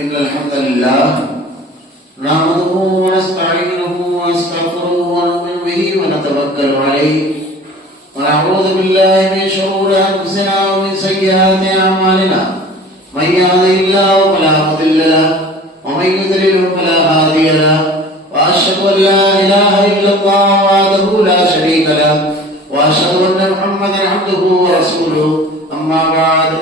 إن الحمد لله نحمده ونستعينه ونستغفره ونؤمن به ونتوكل عليه ونعوذ بالله من شرور أنفسنا ومن سيئات أعمالنا من يهده الله فلا مضل له ومن يضلل فلا هادي له وأشهد أن لا إله إلا الله وحده لا شريك له وأشهد أن محمدا عبده ورسوله أما بعد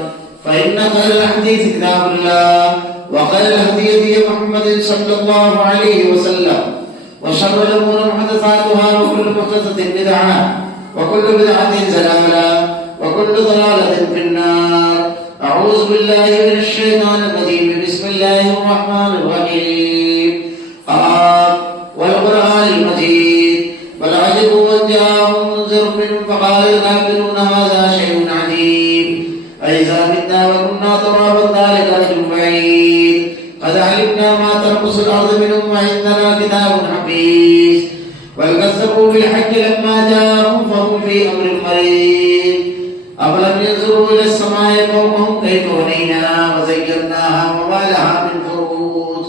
فإن خير الحديث كتاب الله وخير الهدي هدي محمد صلى الله عليه وسلم وشر الأمور محدثاتها وكل محدثة بدعة وكل بدعة ضلالة وكل ضلالة في النار. أعوذ بالله من الشيطان الرجيم. بسم الله الرحمن الرحيم. والقرآن المجيد بل عجبوا أن جاءهم منذر منهم فقال الكافرون هذا شيء عجيب أإذا متنا وكنا ترابا ذلك رجل بعيد قد علمنا ما تنقص الأرض منهم وعندنا كتاب حفيظ بل كذبوا بالحق لما جاءهم فهم في أمر مريض أفلم ينظروا إلى السماء فوقهم كيف بنيناها وزيناها وما لها من فروج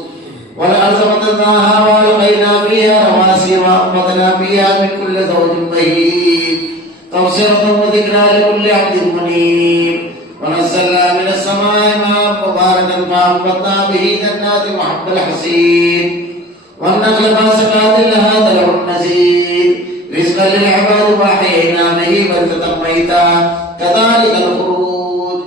والأرض مددناها وألقينا فيها رواسي وأنبتنا فيها من كل زوج بهيج تبصرة وذكرى لكل عبد منيب ونزلنا من السماء ماء مباركا فأنبتنا به جنات وحب الحصيد والنخل باسقات لها طلع نضيد رزقا للعباد وأحيينا به بلدة ميتا كذلك الخروج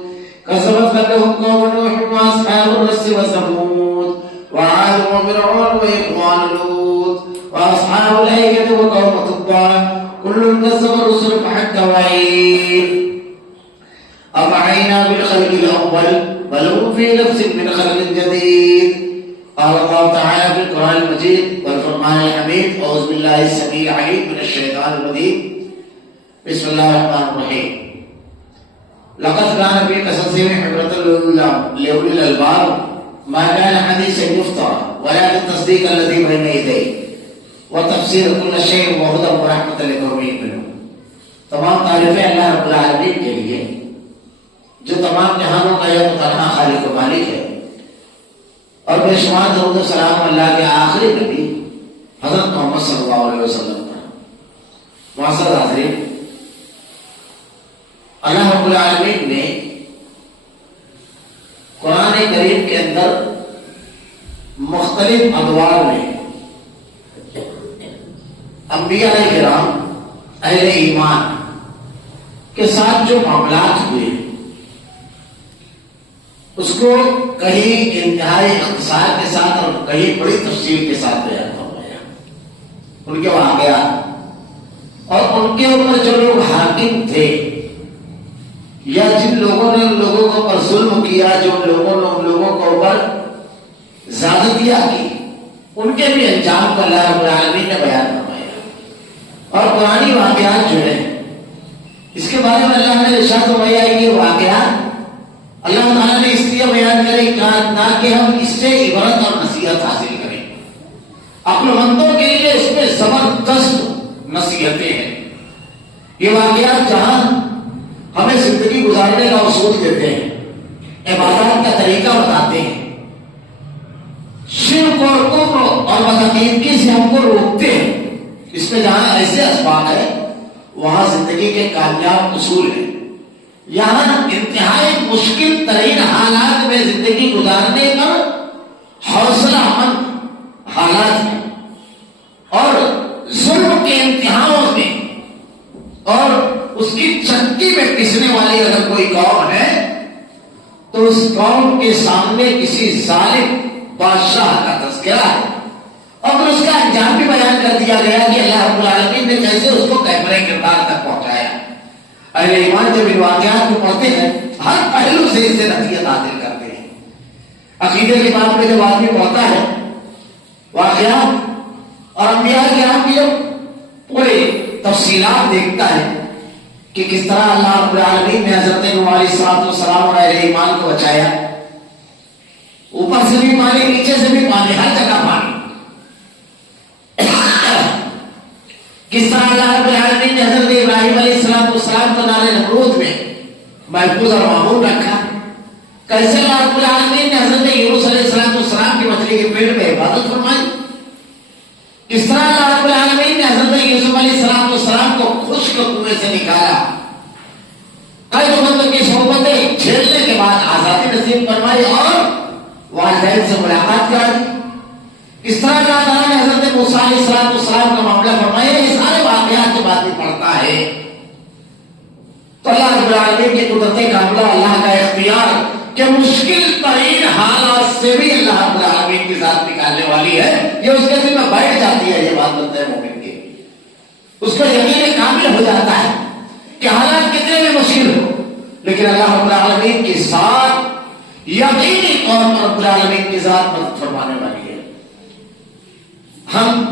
كذبت قبلهم قوم نوح وأصحاب الرس وثمود وعاد وفرعون وإخوان لوط وأصحاب الأيكة وقوم تبع كل كذب الرسل فحق وعيد أفعينا بالخلق الأول بل هم في نفس من خلق جديد. قال الله تعالى في القرآن المجيد والفرقان الحميد. أعوذ بالله السميع العليم من الشيطان الرجيم. بسم الله الرحمن الرحيم. لقد كان في قصصهم عبرة لأولي الألباب ما كان حديثا يفترى ولكن تصديق الذي بين يديه وتفسير كل شيء وهدى ورحمة لقوم يؤمنون. تمام تعریفیں اللہ رب العالمین کے لیے جو تمام جہانوں کا یہ تنہا خالق و مالک ہے اور بے شمار درود و سلام اللہ کے آخری نبی حضرت محمد صلی اللہ علیہ وسلم پر. معزز حاضرین، اللہ رب العالمین نے قرآن کریم کے اندر مختلف ادوار میں انبیاء کرام اہل ایمان کے ساتھ جو معاملات ہوئے اس کو کہیں انتہائی اختصار کے ساتھ اور کہیں بڑی تفصیل کے ساتھ بیان فرمایا. ان کے واقعات اور ان کے اوپر جو لوگ حاکم تھے یا جن لوگوں نے ان لوگوں کے اوپر ظلم کیا، جو لوگوں نے ان لوگوں کے اوپر زیادتیاں کی، ان کے بھی انجام کو اللہ رب العالمین نے بیان فرمایا. اور پرانی واقعات جو ہیں اس کے بارے میں اللہ نے ارشاد فرمایا کہ یہ واقعات اللہ تعالیٰ نے اس لیے بیان کرے تاکہ ہم اس سے عبرت اور نصیحت حاصل کریں. عقل مندوں کے لیے اس میں زبردست نصیحتیں ہیں. یہ واقعات جہاں ہمیں زندگی گزارنے کا اصول دیتے ہیں، عبادات کا طریقہ بتاتے ہیں، شرک اور کفر اور بدعقیدگی سے ہم کو روکتے ہیں. اس میں جہاں ایسے اسباب ہے وہاں زندگی کے کامیاب اصول ہیں. یہاں انتہائی مشکل ترین حالات میں زندگی گزارنے کا حوصلہ مند حالات ہیں اور ظلم کے انتہاؤں میں اور اس کی چکی میں پسنے والی اگر کوئی قوم ہے تو اس قوم کے سامنے کسی ظالم بادشاہ کا تذکرہ ہے اور پھر اس کا انجام بھی بیان کر دیا گیا کہ اللہ رب العالمین نے کیسے اس کو کیمرے کردار تک پہنچایا. اہل ایمان جب ان واقعات کو پڑھتے ہیں ہر پہلو سے اسے نصیحت حاصل کرتے ہیں. عقیدے کی بات میں جب آدمی پڑھتا ہے واقعات اور انبیاء کرام کی جب پورے تفصیلات دیکھتا ہے کہ کس طرح اللہ رب العالمین نے حضرت نوح علیہ السلام اور اہل ایمان کو بچایا، اوپر سے بھی پانی نیچے سے بھی پانی، ہر جگہ پانی. کس طرح اللہ رب العالمین نے حضرت ابراہیم علیہ السلام کو نار نمرود میں محفوظ اور معمول رکھا. کیسے اللہ رب العالمین نے حضرت یونس علیہ السلام آئے اور والدین سے ملاقات کرا دی. اس طرح اللہ تعالیٰ نے حضرت موسیٰ علیہ السلام کا معاملہ فرمایا. یہ سارے واقعات کے بعد بھی پڑھتا ہے تو اللہ رب العالمین کی قدرت کاملہ، اللہ کا اختیار کہ مشکل ترین حالات سے بھی اللہ رب العالمین کی ذات نکالنے والی ہے. یہ اس کے دل میں بیٹھ جاتی ہے. یہ بات بنتا ہے مومن کی، اس کا یقین کامل ہو جاتا ہے کہ حالات کتنے بھی مشکل ہو لیکن اللہ رب العالمین کی ذات یقینی طور پر رب العالمین کی ذات مدد فرمانے والی ہے. ہم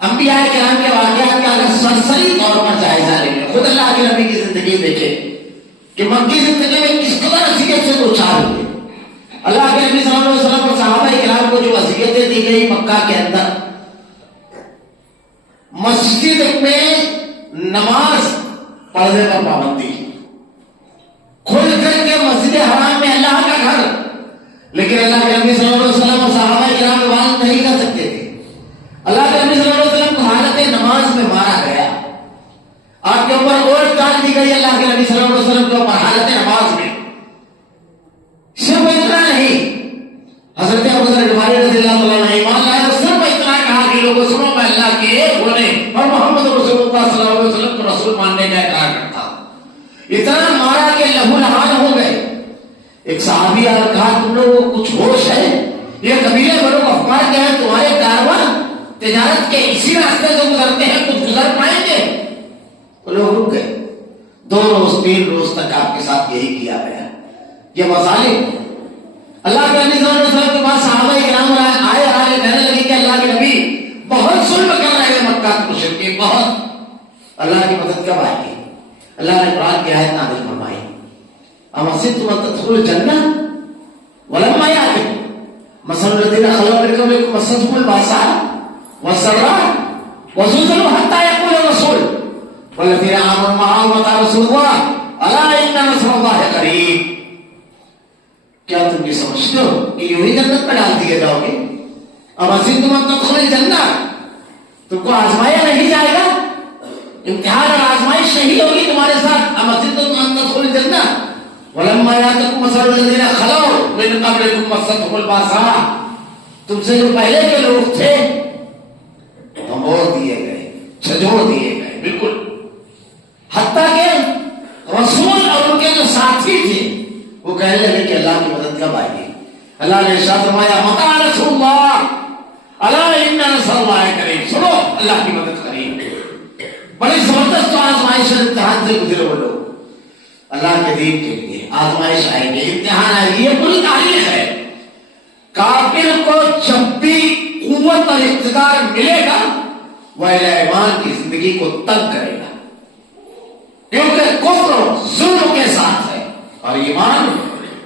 انبیاء کرام کے واقعات کا اگر سرسری طور پر جائزہ لیں گے، خود اللہ کے نبی کی زندگی دیکھیں کہ مکی زندگی میں کس قدر اذیت سے دو چار ہوئے. اللہ کے نبی صلی اللہ علیہ وسلم اور صحابہ کرام کو جو اذیتیں دی گئی مکہ کے اندر، مسجد میں نماز پڑھنے پر پابندی، کھل کر کے مسجد حرام میں اللہ کا گھر، لیکن اللہ کے نبی صلی اللہ علیہ وسلم اور صحابہ کرام عبادت نہیں کر سکتے تھے. اللہ کے نبی صلی اللہ علیہ وسلم کو حالت نماز میں مارا گیا، آپ کے اوپر گوشت ڈال دی گئی اللہ کے نبی صلی اللہ علیہ وسلم کے اوپر حالت نماز میں. صرف اتنا نہیں، حضرت ابو ذر غفاری رضی اللہ تعالیٰ عنہ ایمان لائے اور صرف اتنا کہا کہ لوگوں سنو میں اللہ کے ایک ہونے اور محمد رسول اللہ صلی اللہ علیہ وسلم کو رسول ماننے کا اقرار کرتا ہوں. اتنا مارا کہ لہو لہان ہو گئے. ایک صحابی آ کہا تم لوگوں کو کچھ ہوش ہے؟ یہ قبیلے بڑوں افکار کے ہیں، تمہارے کارواں تجارت کے اسی راستے سے گزرتے ہیں، کچھ گزر پائیں گے؟ تو لوگ رک گئے. 2 روز 3 روز تک آپ کے ساتھ یہی کیا گیا. یہ مظالم اللہ کے نبی صلی اللہ علیہ وسلم کے پاس صحابہ کرام آئے کہنے لگے کہ اللہ کے نبی بہت ظلم کر رہے ہیں مکہ کے مشرکین بہت. اللہ کی مدد کب آئے گی؟ اللہ نے قرآن کی آیت نازل فرمائی، ام حسبتم ان تدخلوا الجنہ ولما یأتکم مثل الذین خلوا من قبلکم مستهم البأساء والضراء وزلزلوا حتى يقول الرسول والذین آمنوا معه متى نصر اللہ الا ان نصر اللہ قریب. کیا تم یہ سمجھتے ہو کہ یوں ہی جنت میں ڈال دیے جاؤ گے؟ اب حسبتم ان تدخلوا الجنہ، تم کو آزمایا نہیں جائے گا؟ امتحان اور آزمائش نہیں ہوگی تمہارے ساتھ. ام حسبتم ان تدخلوا الجنہ ولما یأتکم مثل الذین خلوا من قبلکم مستهم البأساء، تم سے جو پہلے کے لوگ تھے موڑ دیے گئے، جھنجھوڑ دیے گئے بالکل. حتیٰ کہ رسول اور ان کے جو ساتھی تھے وہ کہنے لگے کہ اللہ کی مدد کب آئے گی؟ اللہ نے ارشاد فرمایا متى نصر اللہ الا ان نصر اللہ قریب. سنو اللہ کی مدد قریب. بڑی زبردست آزمائش امتحان سے گزرے وہ لوگ. اللہ کے دین کے لیے آزمائش آئیں گے، امتحان آئے گی. یہ پوری تاریخ ہے. کافر کو جب بھی قوت اور اقتدار ملے گا وہ اہل ایمان کی زندگی کو تنگ کرے گا، کیونکہ کفر ظلم کے ساتھ ہے اور ایمان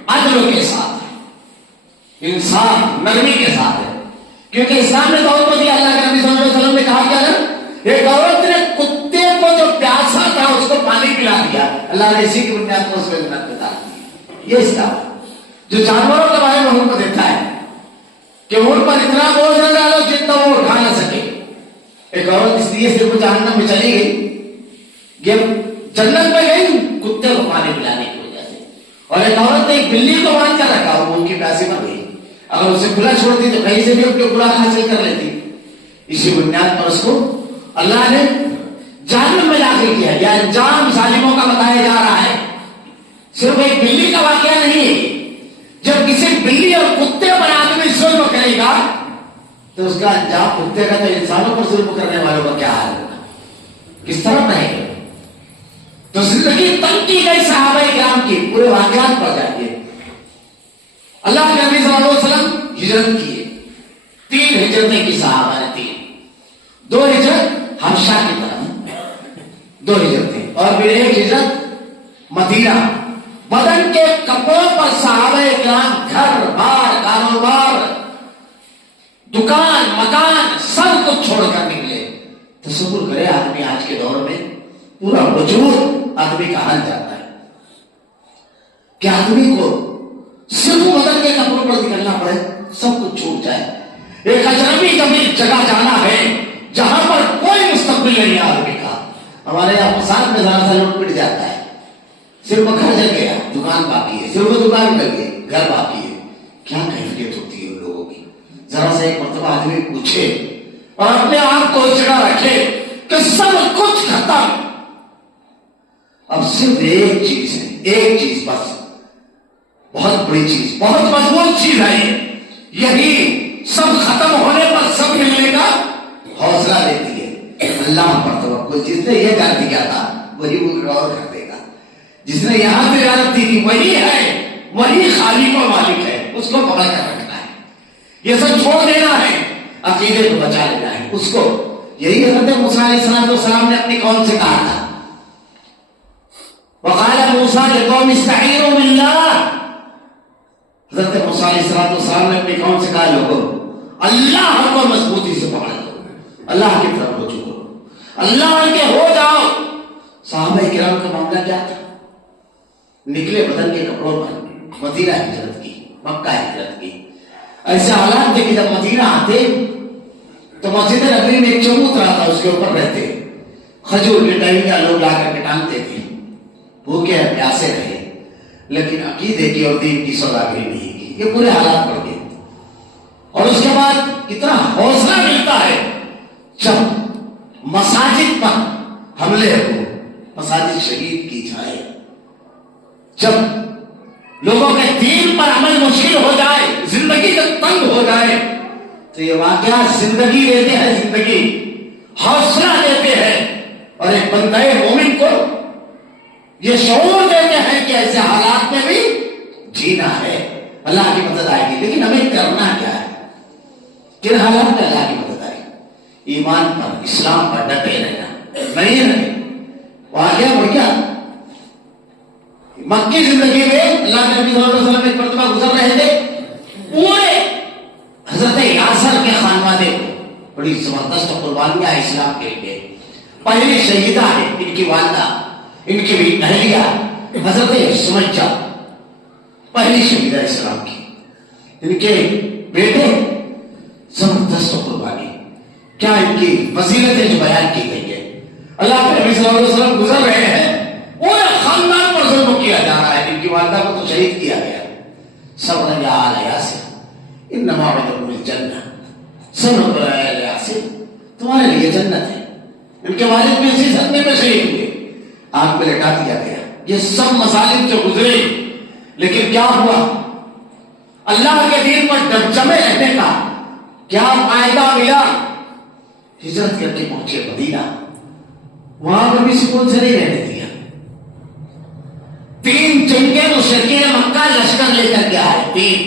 عدل کے ساتھ ہے، انصاف نرمی کے ساتھ ہے. کیونکہ اسلام نے دعوت کو دیا. اللہ کے نبی صلی اللہ علیہ وسلم نے کہا کہ اگر ایک عورت نے کتے کو جو پیاسا تھا اس کو پانی پلا دیا، اللہ نے اسی کی بنیاد پر اس کو جنت میں ڈال دیا. یہ اسلام جو جانوروں کے بارے میں حکم دیتا ہے کہ ان پر اتنا بوجھ نہ ڈالو جتنا وہ اٹھا نہ سکے. ایک عورت اس لیے صرف جہنم میں چلی گئی، جب جنت میں گئی کتے کو پانی پلانے کی وجہ سے، اور ایک عورت نے ایک بلی کو باندھ کر رکھا وہ ان کی پیاسی مر گئی. اگر اسے کھلا چھوڑ دی تو کہیں سے بھی ان کو خوراک حاصل کر لیتی. اسی بنیاد پر اس کو اللہ نے جہنم میں داخل کیا. یہ انجام ظالموں کا بتایا جا رہا ہے. صرف ایک بلی کا واقعہ نہیں ہے. جب کسی بلی اور کتے پر آدمی ظلم کرے گا تو اس کا انجام کتے کا تو انسانوں پر ظلم کرنے والوں کا کیا حال ہوگا، کس طرح رہے گا. تو زندگی تنگ کی گئی صحابہ کرام کی. پورے واقعات پر جائیے. اللہ کے نبی صلی اللہ علیہ وسلم ہجرت کیے. 3 ہجرتیں کی صحابہ نے. 2 ہجرت حبشہ کی طرف، 2 ہجرتیں، اور پھر 1 ہجرت مدینہ. بدن کے کپڑوں پر صحابہ کرام گھر بار کاروبار دکان مکان سب کچھ چھوڑ کر نکلے. تصور کرے آدمی آج کے دور میں پورا وجود آدمی کا حل جاتا ہے کہ آدمی کو صرف بدن کے کپڑوں پر نکلنا پڑے، سب کچھ چھوٹ جائے. ایک اجنبی کبھی جگہ جانا ہے جہاں پر کوئی مستقبل نہیں ہے آدمی کا. ہمارے یہاں مساج میں ذرا سا لوٹ پٹ جاتا ہے، صرف گھر جل گیا، دکان باقی ہے، صرف دکان کر گئی، گھر باقی ہے. کیا کیفیت ہوتی ہے ان لوگوں کی. ذرا سا ایک مرتبہ آدمی پوچھے اور اپنے آپ کو اس جگہ رکھے کہ سب کچھ ختم، اب صرف ایک چیز ہے، ایک چیز بس، بہت بڑی چیز، بہت مضبوط چیز ہے یہی سب ختم ہونے پر سب ملنے کا حوصلہ دیتی ہے اللہ پر توکل. جس نے یہ کر دیا تھا وہی وہ اور کر دے گا. جس نے یہاں سے عادت دی تھی وہی ہے، وہی خالق و مالک ہے، اس کو پکڑ کر رکھنا ہے. یہ سب چھوڑ دینا ہے، عقیدے کو بچا لینا ہے اس کو. یہی حضرت موسیٰ علیہ السلام نے اپنی قوم سے کہا تھا، وقال موسیٰ لقوم استعینوا باللہ. حضرت موسیٰ علیہ السلام نے اپنی قوم سے کہا لوگوں اللہ کو مضبوطی سے پکڑ لو، اللہ کی طرف رجوع کرو، اللہ کے ہو جاؤ. صحابہ کرام کا معاملہ کیا تھا؟ نکلے بدن کے کپڑوں پر مدینہ ہجرت کی، مکہ ہجرت کی. ایسے حالات تھے کہ جب مدینہ آتے تو مسجد نبوی میں ایک چبوترا تھا، اس کے اوپر رہتے، کھجور کے ٹہنیاں لوگ لا کر کے ٹانگتے تھے. بھوکے پیاسے رہے لیکن عقیدے کی اور دین کی سوداگری نہیں کی. یہ پورے حالات پڑ گئے. اور اس کے بعد کتنا حوصلہ ملتا ہے جب مساجد پر حملے ہو، مساجد شہید کی جائے، جب لوگوں کے دین پر عمل مشکل ہو جائے، زندگی کا تنگ ہو جائے، تو یہ واقعات زندگی دیتے ہیں، زندگی حوصلہ دیتے ہیں اور ایک بندہ مومن کو یہ شعور دیتے ہیں کہ ایسے حالات میں بھی جینا ہے، اللہ کی مدد آئے گی. لیکن ہمیں کرنا کیا ہے؟ کن حالات میں اللہ کی مدد آئے گی؟ ایمان پر، اسلام پر ڈٹے رہنا، نہیں رہے. واقعہ بڑھ گیا مکی زندگی میں. اللہ کے نبی صلی اللہ علیہ وسلم ایک مرتبہ گزر رہے تھے، پورے حضرت یاسر کے خانوادے کو بڑی زبردست قربانیاں اسلام کے لیے. پہلی شہیدہ ہے ان کی والدہ، ان کی بھی اہلیہ حضرت سمیہ پہلی شہیدہ اسلام کی. ان کے بیٹے زبردست قربانی، کیا ان کی فضیلتیں جو بیان کی گئی ہے. اللہ کے نبی صلی اللہ علیہ وسلم گزر رہے ہیں، پورے خاندان پر ظلم کیا جا رہا ہے. ان کی والدہ کو تو شہید کیا گیا. صبر یا آل یاسر انما موعدکم الجنہ، صبر یا آل یاسر، تمہارے لیے جنت ہے. ان کے والد بھی اسی صدمے میں شہید ہوئے، آگ پہ لٹا دیا گیا. یہ سب مظالم جو گزرے، لیکن کیا ہوا؟ اللہ کے دین پر جمے رہنے کا کیا فائدہ ملا؟ ہجرت کر کے پہنچے مدینہ، وہاں پر بھی سکون سے نہیں رہنے دیا. 3 جنگیں مشرکین مکہ لشکر لے کر کے آئے، 3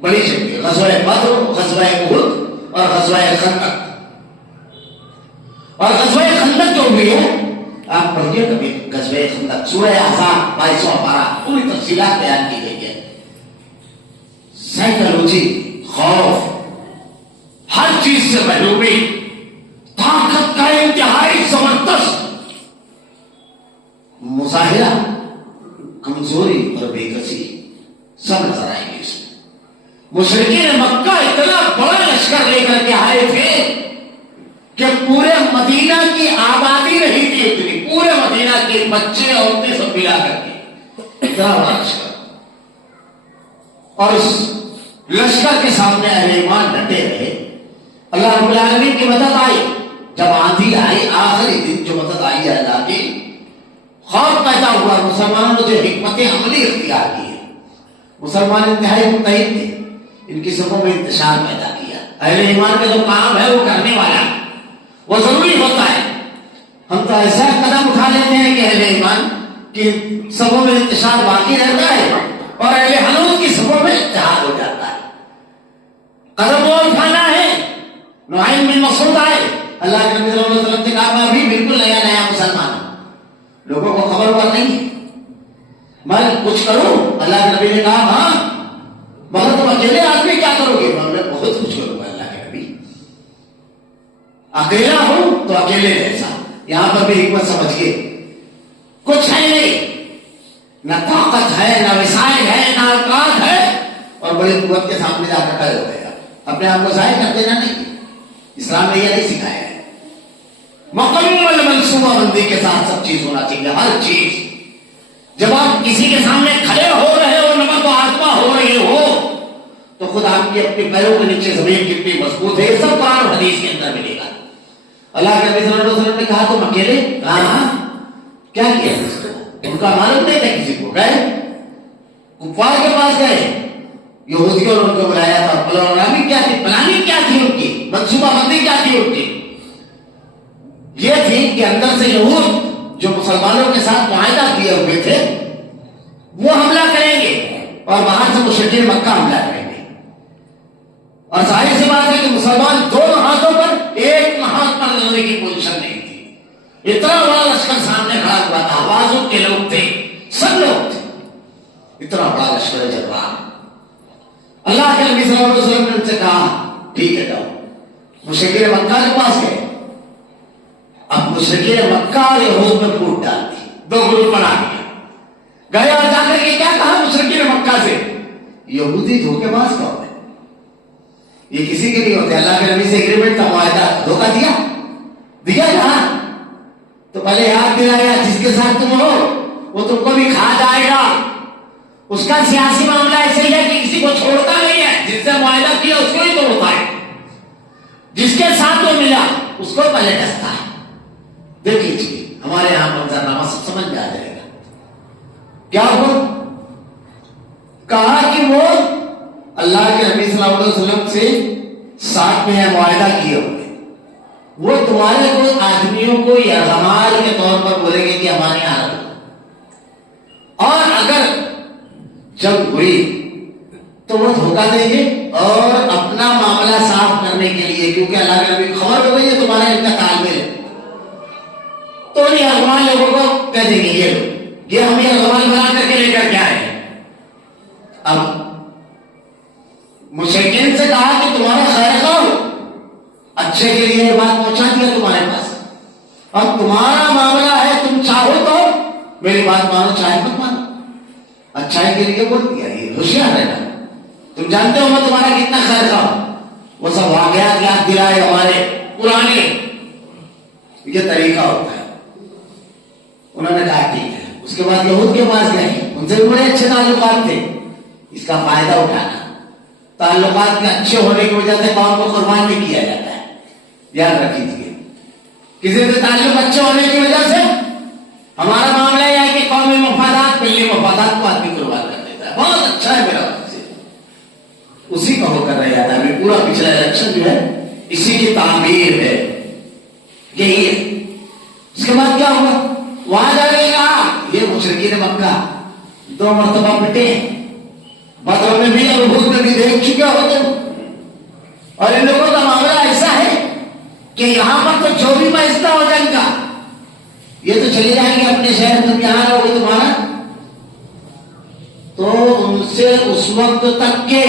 بڑی جنگیں، غزوہ بدر، غزوہ احد اور غزوہ خندق. اور غزوہ خندق جو ہوئی ہے، آپ پڑھیے کبھی غزوہ خندق، سورہ احزاب 22 پارہ، پوری تفصیلات بیان کی گئی ہے. سائیکالوجی، خوف، ہر چیز سے محرومی، طاقت کا انتہائی زبردست مظاہرہ، کمزوری اور بے کسی سب نظر آئیں گے اس میں. مشرکین مکہ اتنا بڑا لشکر لے کر کے آئے تھے کہ پورے مدینہ کی آبادی نہیں تھی اتنی، پورے مدینہ کے بچے عورتیں سب ملا کر کے اتنا بڑا لشکر. اور اس لشکر کے سامنے اہل ایمان ڈٹے رہے. اللہ رب العالمین کی مدد آئی. جب آندھی آئی، آخری دن جو مدد آئی ہے اللہ کی، خوف پیدا ہوا. مسلمانوں نے جو حکمت عملی اختیار کی ہے، مسلمان انتہائی متحد تھے، ان کی صفوں میں انتشار پیدا کیا. اہل ایمان کا جو کام ہے وہ کرنے والا ہے، وہ ضروری ہوتا ہے. ہم تو ایسا قدم اٹھا لیتے ہیں کہ اہل ایمان کی صفوں میں انتشار باقی رہتا ہے اور اہل حنوت کی صفوں میں اتحاد ہو جاتا ہے. قدم وہ اٹھانا ہے. نعیم بن مسعود آئے، اللہ کے نبی صلی اللہ علیہ وسلم سے کہا میں ابھی بالکل نیا مسلمان ہوں، لوگوں کو خبر ہوا نہیں، میں کچھ کروں؟ اللہ کے نبی نے کہا ہاں، مگر تم اکیلے آدمی کیا کرو گے؟ میں بہت کچھ کروں گا اللہ کے نبی، اکیلا ہوں تو اکیلے ایسا. یہاں پر بھی حکمت سمجھیے، کچھ ہے نہیں، نہ طاقت ہے، نہ وسائل ہے، نہ اوقات ہے، اور بڑی قوت کے سامنے جا کر کھڑے ہو گئے. اپنے آپ کو ظاہر کر دینا نہیں، اسلام نے یہ نہیں سکھایا ہے. مکمل منصوبہ بندی کے ساتھ سب چیز ہونا چاہیے، ہر چیز. جب آپ کسی کے سامنے کھڑے ہو رہے ہو، نمک و آزما ہو رہے ہو، خود آپ کی اپنے پیروں کے نیچے زمین کتنی مضبوط ہے، یہ سب قرآن اور حدیث کے اندر ملے گا۔ اللہ کے نبی صلی اللہ علیہ وسلم نے کہا تم اکیلے؟ ہاں۔ کیا کیا ان کا معلوم نہیں تھا کسی کو، گئے کفار کے پاس، گئے یہودیوں نے ان کو بلایا تھا، پلاننگ کیا تھی، پلاننگ کیا تھی ان کی، منصوبہ بندی کیا تھی ان کی؟ یہ تھی کہ اندر سے یہود جو مسلمانوں کے ساتھ معاہدہ کیے ہوئے تھے وہ حملہ کریں گے اور باہر سے مشرکین مکہ حملہ کریں گے، اور ظاہر سی بات ہے کہ مسلمان دونوں ہاتھوں پر ایک ہاتھ پر لڑنے کی پوزیشن نہیں تھی، اتنا بڑا لشکر سامنے کھڑا ہوا تھا، آوازوں کے لوگ تھے، سب لوگ تھے، اتنا بڑا لشکر چل رہا۔ اللہ کے نبی صلی اللہ علیہ وسلم نے ان سے کہا ٹھیک ہے جاؤ، مشرکین مکہ کے پاس گئے۔ اب مشرکین مکہ اور یہود میں پھوٹ ڈال دی، دو گروپ بنا دیا، گئے اور جا کر کے کیا کہا مشرکین مکہ سے، یہودی دھوکے باز کون ہے، یہ کسی کے نہیں ہوتے، اللہ کے نبی سے ایگریمنٹ کا معاہدہ، دھوکہ دیا نا، تو پہلے یاد دلایا جس کے ساتھ تم ہو وہ تم کو بھی کھا جائے گا، اس کا سیاسی معاملہ ایسے ہی ہے کہ کسی کو چھوڑتا نہیں ہے، جس سے معاہدہ کیا اس کو ہی توڑتا ہے، جس کے ساتھ وہ ملا اس کو پہلے ڈستا ہے۔ دیکھ لیجیے ہمارے یہاں منظرنامہ سب سمجھ میں آ جائے گا کیا ہو، کہا کہ وہ اللہ کے نبی صلی اللہ علیہ وسلم سے ساتھ میں ہے، معاہدہ کیے ہوئے، وہ تمہارے کو آدمیوں کو یا غمال کے طور پر بولیں گے کہ ہمارے یہاں رہو، اور اگر جب ہوئی تو وہ دھوکہ دیں گے اور اپنا معاملہ صاف کرنے کے لیے، کیونکہ اللہ کے نبی خبر ہو گئی ہے تمہارا ان کا تالمیل ہے، تو یہ اغوال لوگوں کو کہہ دیں گے یہ ہم یہ اغوال بنا کر کے لے کر کے آئے ہیں۔ اب مشرکین سے کہا کہ تمہارا خیر خواہ اچھے کے لیے یہ بات پہنچا دیا تمہارے پاس، اب تمہارا معاملہ ہے، تم چاہو تو میری بات مانو چاہے مت مانو، اچھائی کے لیے بول دیا، یہ ہوشیار ہے نا، تم جانتے ہو میں تمہارا کتنا خیر خواہ ہوں، وہ سب واقعات یاد دلائے ہمارے پرانے، یہ طریقہ ہوتا ہے۔ انہوں نے کہا ٹھیک ہے، اس کے بعد یہود کے پاس گئے، ان سے بھی بڑے اچھے تعلقات تھے، اس کا فائدہ اٹھانا، تعلقات کے اچھے ہونے کی وجہ سے قوم کو قربان بھی کیا جاتا ہے، یاد رکھیے، کسی سے تعلق اچھے ہونے کی وجہ سے ہمارا معاملہ یہ ہے کہ قومی مفادات، ملی مفادات کو آدمی قربان کر دیتا ہے، بہت اچھا ہے میرا وقت سے، اسی کا ہو کر رہا تھا، میں پورا پچھلا الیکشن جو ہے اسی کی تعمیر ہے، یہی ہے۔ اس کے بعد کیا ہوا، وہاں جانے گا یہ مشرکین مکہ 2 مرتبہ پٹے، بدر میں بھی اور احد میں بھی دیکھ چکے ہو تم، اور ان لوگوں کا معاملہ ایسا ہے کہ یہاں پر تو جو بھی فیصلہ ہو جائے گا یہ تو چلے جائیں گے اپنے شہر، تم یہاں رہو گے تمہارا، تو ان سے اس وقت تک کے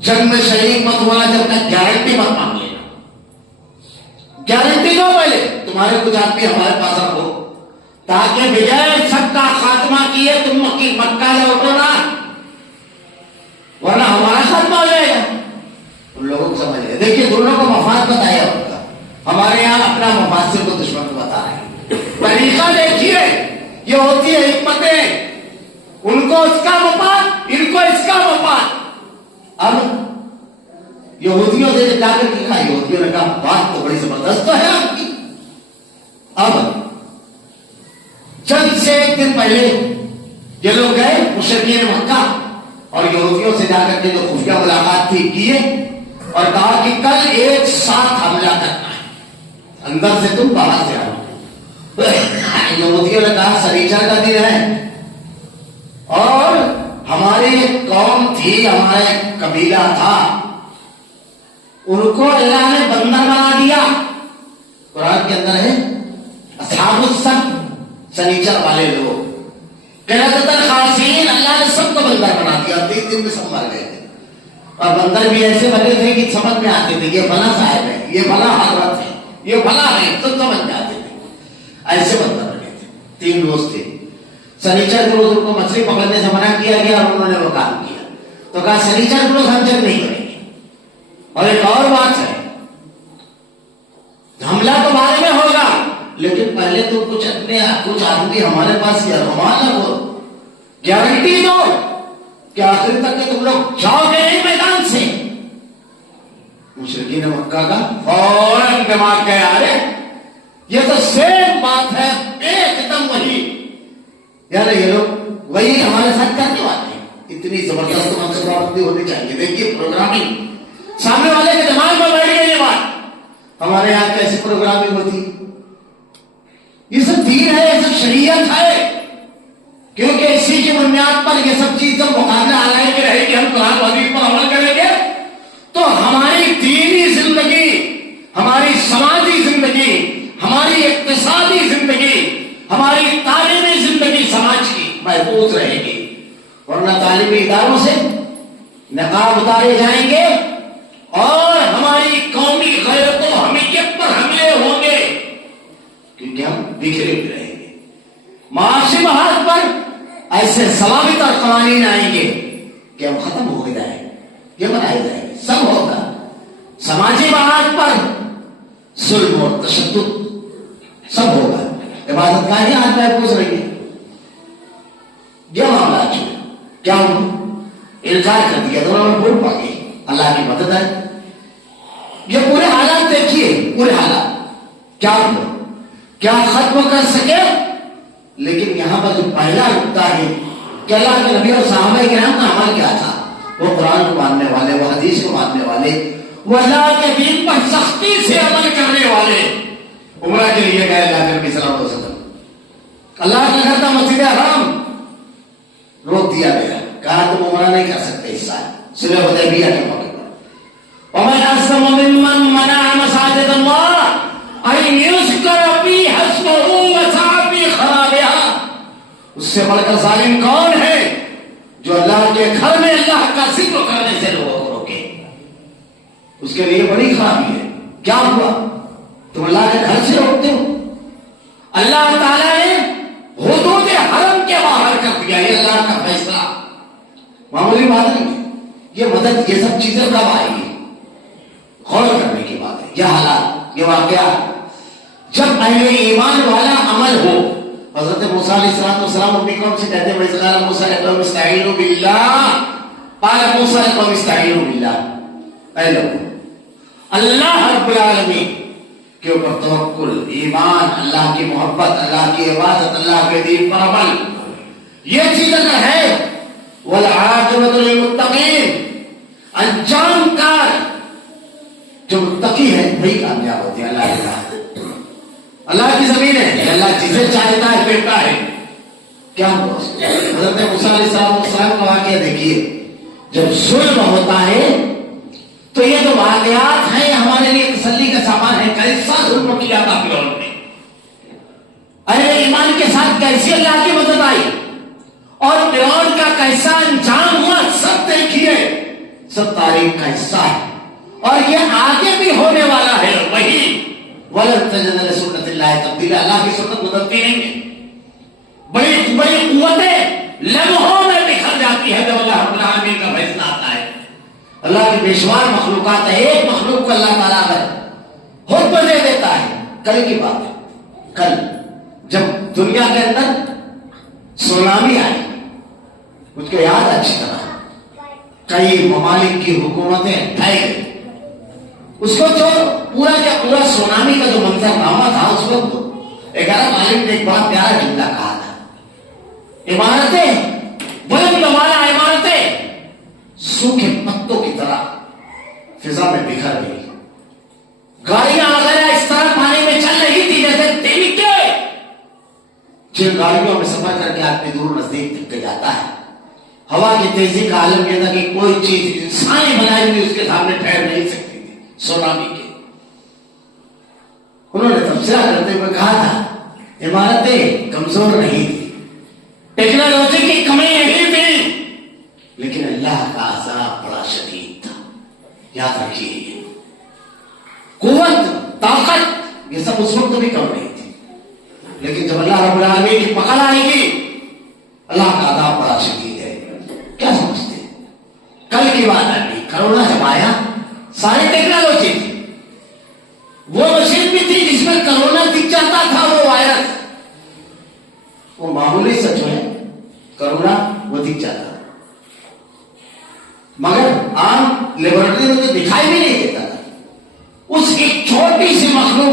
جنگ میں شہید مت ہونا جب تک گارنٹی مت مانگ لینا، گارنٹی دو پہلے، تمہارے کچھ آدمی ہمارے پاس رکھو تاکہ بجائے سب کا خاتمہ کیے تم مکہ لوٹو نا، ورنہ ہمارا خاتمہ ہو جائے گا۔ ان لوگوں کو سمجھ گئے، دیکھیے دونوں کو مفاد بتایا ہوگا، ہمارے یہاں اپنا مفاد سے کو دشمن کو بتا رہے ہیں، طریقہ دیکھیے، یہ ہوتی ہے حکمتیں، ان کو اس کا مفاد، ان کو اس کا مفاد۔ اب یہودیوں سے جا کر کے کہا، یہودیوں نے کہا بات تو بڑی زبردست تو ہے آپ کی، اب چند سے 1 دن پہلے یہ لوگ گئے مشرکین مکہ اور یہودیوں سے جا کر کے جو خفیہ ملاقات تھی کیے اور کہا کہ کل ایک ساتھ حملہ کرنا ہے، اندر سے تم باہر سے آؤ۔ یہودیوں نے کہا سنیچر کا دن ہے اور ہماری قوم تھی، ہمارا ایک قبیلہ تھا، ان کو اللہ نے بندر بنا دیا، قرآن کے اندر ہے اصحاب السبت، سنیچر والے لوگ، قلادۃ خاسئین، اللہ نے سب کو بندر بنا دیا، 3 دن میں سب مر گئے تھے، اور بندر بھی ایسے بنے تھے کہ سمجھ میں آتے تھے یہ فلاں صاحب ہے، یہ فلاں حضرت ہے، یہ فلاں ہے، تو سمجھ میں آتے تھے، ایسے بندر بنے تھے، 3 روز تھے۔ سنیچر کے روز ان کو مچھلی پکڑنے سے منع کیا گیا اور انہوں نے وہ کام کیا، تو کہا سنیچر کے روز ہم جنگ نہیں کریں گے۔ اور ایک اور بات ہے، حملہ تو بعد میں ہوگا لیکن پہلے تو کچھ آدمی ہمارے پاس ہمارا وہ گارنٹی دو کہ آخر تک کہ تم لوگ جاؤ گے نہیں میدان سے، مشرکین مکہ کا فوراً دماغ کا یار یہ تو سیم بات ہے، ایک دم وہی، یار یہ لوگ وہی ہمارے ساتھ کرنے والے ہیں۔ اتنی زبردست منصوبہ بندی ہونی چاہیے۔ دیکھیے پروگرامنگ سامنے والے کے دماغ میں بیٹھ گئی یہ بات۔ ہمارے یہاں کیسی پروگرامنگ ہوتی؟ یہ سب دین ہے، یہ سب شریعت ہے، کیونکہ اسی کی بنیاد پر یہ سب چیز جب مقابلہ آلائے کے رہے کہ ہم قرآن و حدیث پر عمل کریں گے تو ہماری دینی زندگی، ہماری سماجی زندگی، ہماری اقتصادی زندگی، ہماری تعلیمی زندگی سماج کی محفوظ رہے گی۔ ورنہ تعلیمی اداروں سے نقاب اتارے جائیں گے اور ہماری قومی غیرت و حمیت پر حملے ہوں گے، کیونکہ ہم بکھرے ہوئے رہیں گے۔ معاشی محاذ پر ایسے ضوابط اور قوانین آئیں گے کہ ہم ختم ہو جائیں گے، یہ بنائے جائیں گے، سب ہوگا۔ سماجی محاذ پر ظلم اور تشدد سب ہوگا۔ عبادت کا ہی آج محفوظ رہی ہے۔ یہ معاملہ آج کیا انکار کر دیا تو انہوں نے بھول پا گئی، اللہ کی مدد ہے۔ یہ پورے حالات دیکھیے، پورے حالات کیا ختم کر سکے، لیکن یہاں پر جو پہلا نقطہ ہے کہ اللہ کے نبی اور صحابہ کرام کا عمل کیا تھا، وہ قرآن کو ماننے والے، وہ حدیث کو ماننے والے، وہ اللہ کے دین پر سختی سے عمل کرنے والے۔ عمرہ کے لیے گئے اللہ کے نبی صلی اللہ علیہ وسلم، اللہ کا گھر تھا مسجد حرام، روک دیا گیا، کہا تم عمرہ نہیں کر سکتے اس سال، صلح حدیبیہ کے موقع پر۔ وَمَنْ أَظْلَمُ مِمَّنْ مَنَعَ مَسَاجِدَ اللَّهِ أَن يُذْكَرَ فِيهَا اسْمُهُ وَسَعَىٰ فِي خَرَابِهَا۔ اس سے بڑھ کر ظالم کون ہے جو اللہ کے گھر میں اللہ کا ذکر کرنے سے لوگوں کو روکے؟ اس کے لیے بڑی خرابی ہے۔ کیا ہوا؟ تم اللہ کے گھر سے روکتے ہو۔ اللہ تعالیٰ نے حدود حرم کے باہر کر دیا، یہ اللہ کا فیصلہ، معمولی بات نہیں ہے۔ یہ مدد، یہ سب چیزیں کب آئی ہیں؟ غور کرنے کی بات ہے۔ یہ حالات، یہ واقعات جب اہل ایمان والا عمل ہو۔ حضرت موسیٰ علیہ السلام اپنی قوم سے کہتے ہیں وَإِذْ قَالَ مُوسَىٰ لِقَوْمِهِ اسْتَعِينُوا بِاللَّهِ قَالَ مُوسَىٰ لِقَوْمِهِ اسْتَعِينُوا بِاللَّهِ۔ اے لوگوں، اللہ رب العالمین کے اوپر توکل، ایمان، اللہ کی محبت، اللہ کی عبادت، اللہ کے دین پر عمل، یہ چیز اگر ہے وَالْعَاقِبَةُ لِلْمُتَّقِينَ، انجام کار جو متقی ہے وہی کامیاب ہوتے ہیں۔ اللہ کی زمین ہے، اللہ جسے چاہتا ہے پھرتا ہے۔ کیا ہوا؟ حضرت موسیٰ علیہ السلام کا واقعہ دیکھیے، جب ظلم ہوتا ہے تو یہ جو واقعات ہیں ہمارے لیے تسلی کا سامان ہے۔ کیسا ظلم کیا تھا فرعون نے، اہل ایمان کے ساتھ کیسی اللہ کی مدد آئی اور فرعون کا کیسا انجام ہوا، سب دیکھیے، سب تاریخ کا حصہ ہے اور یہ آگے بھی ہونے والا ہے۔ وہی وَلَن تَجِدَ لِسُنَّتِ اللَّهِ تَبْدِيلًا، اللہ کی سنت بدلتی نہیں ہے۔ بڑی بڑی قوتیں لمحوں میں بکھر جاتی ہے جب اللہ رب العالمین کا فیصلہ آتا ہے۔ اللہ کی بے شمار مخلوقات ہے، ایک مخلوق کو اللہ تعالیٰ اگر حکم دے دیتا ہے۔ کل کی بات ہے، کل جب دنیا کے اندر سونامی آئی، مجھ کو یاد ہے اچھی طرح، کئی ممالک کی حکومتیں ڈھہ گئی۔ اس کو جو پورا سونامی کا جو منظر نامہ تھا، اس وقت ایک عالم نے ایک بڑا پیارا جملہ کہا تھا، عمارتیں بلند والا عمارتیں سوکھے پتوں کی طرح فضا میں بکھر گئی، گاڑیاں وغیرہ اس طرح پانی میں چل رہی تھی جیسے تیل کے، جن گاڑیوں میں سفر کر کے آدمی دور نزدیک تک کے جاتا ہے۔ ہوا کی تیزی کا عالم یہ تھا کہ کوئی چیز انسانی بنائی ہوئی اس کے سامنے ٹھہر نہیں سکتی تھی سونامی کے۔ انہوں نے تبصرہ کرتے ہوئے کہا تھا عمارتیں کمزور نہیں تھی، ٹیکنالوجی کی کمی نہیں تھی، لیکن اللہ کا عذاب بڑا شدید تھا۔ یاد رکھیے، قوت، طاقت، یہ سب اس وقت بھی کم نہیں تھی، لیکن جب اللہ رب العالمین کی پکڑ آئے گی، اللہ کا عذاب بڑا شدید ہے۔ کیا سمجھتے ہیں؟ کل کی بات آئی، کرونا جب آیا، ساری ٹیکنالوجی تھی، وہ مشین بھی تھی جس میں کرونا دکھ جاتا تھا، وہ وائرس، وہ معمولی سا جو ہے کرونا وہ دکھ جاتا تھا، مگر عام لیبورٹری میں تو دکھائی بھی نہیں دیتا تھا۔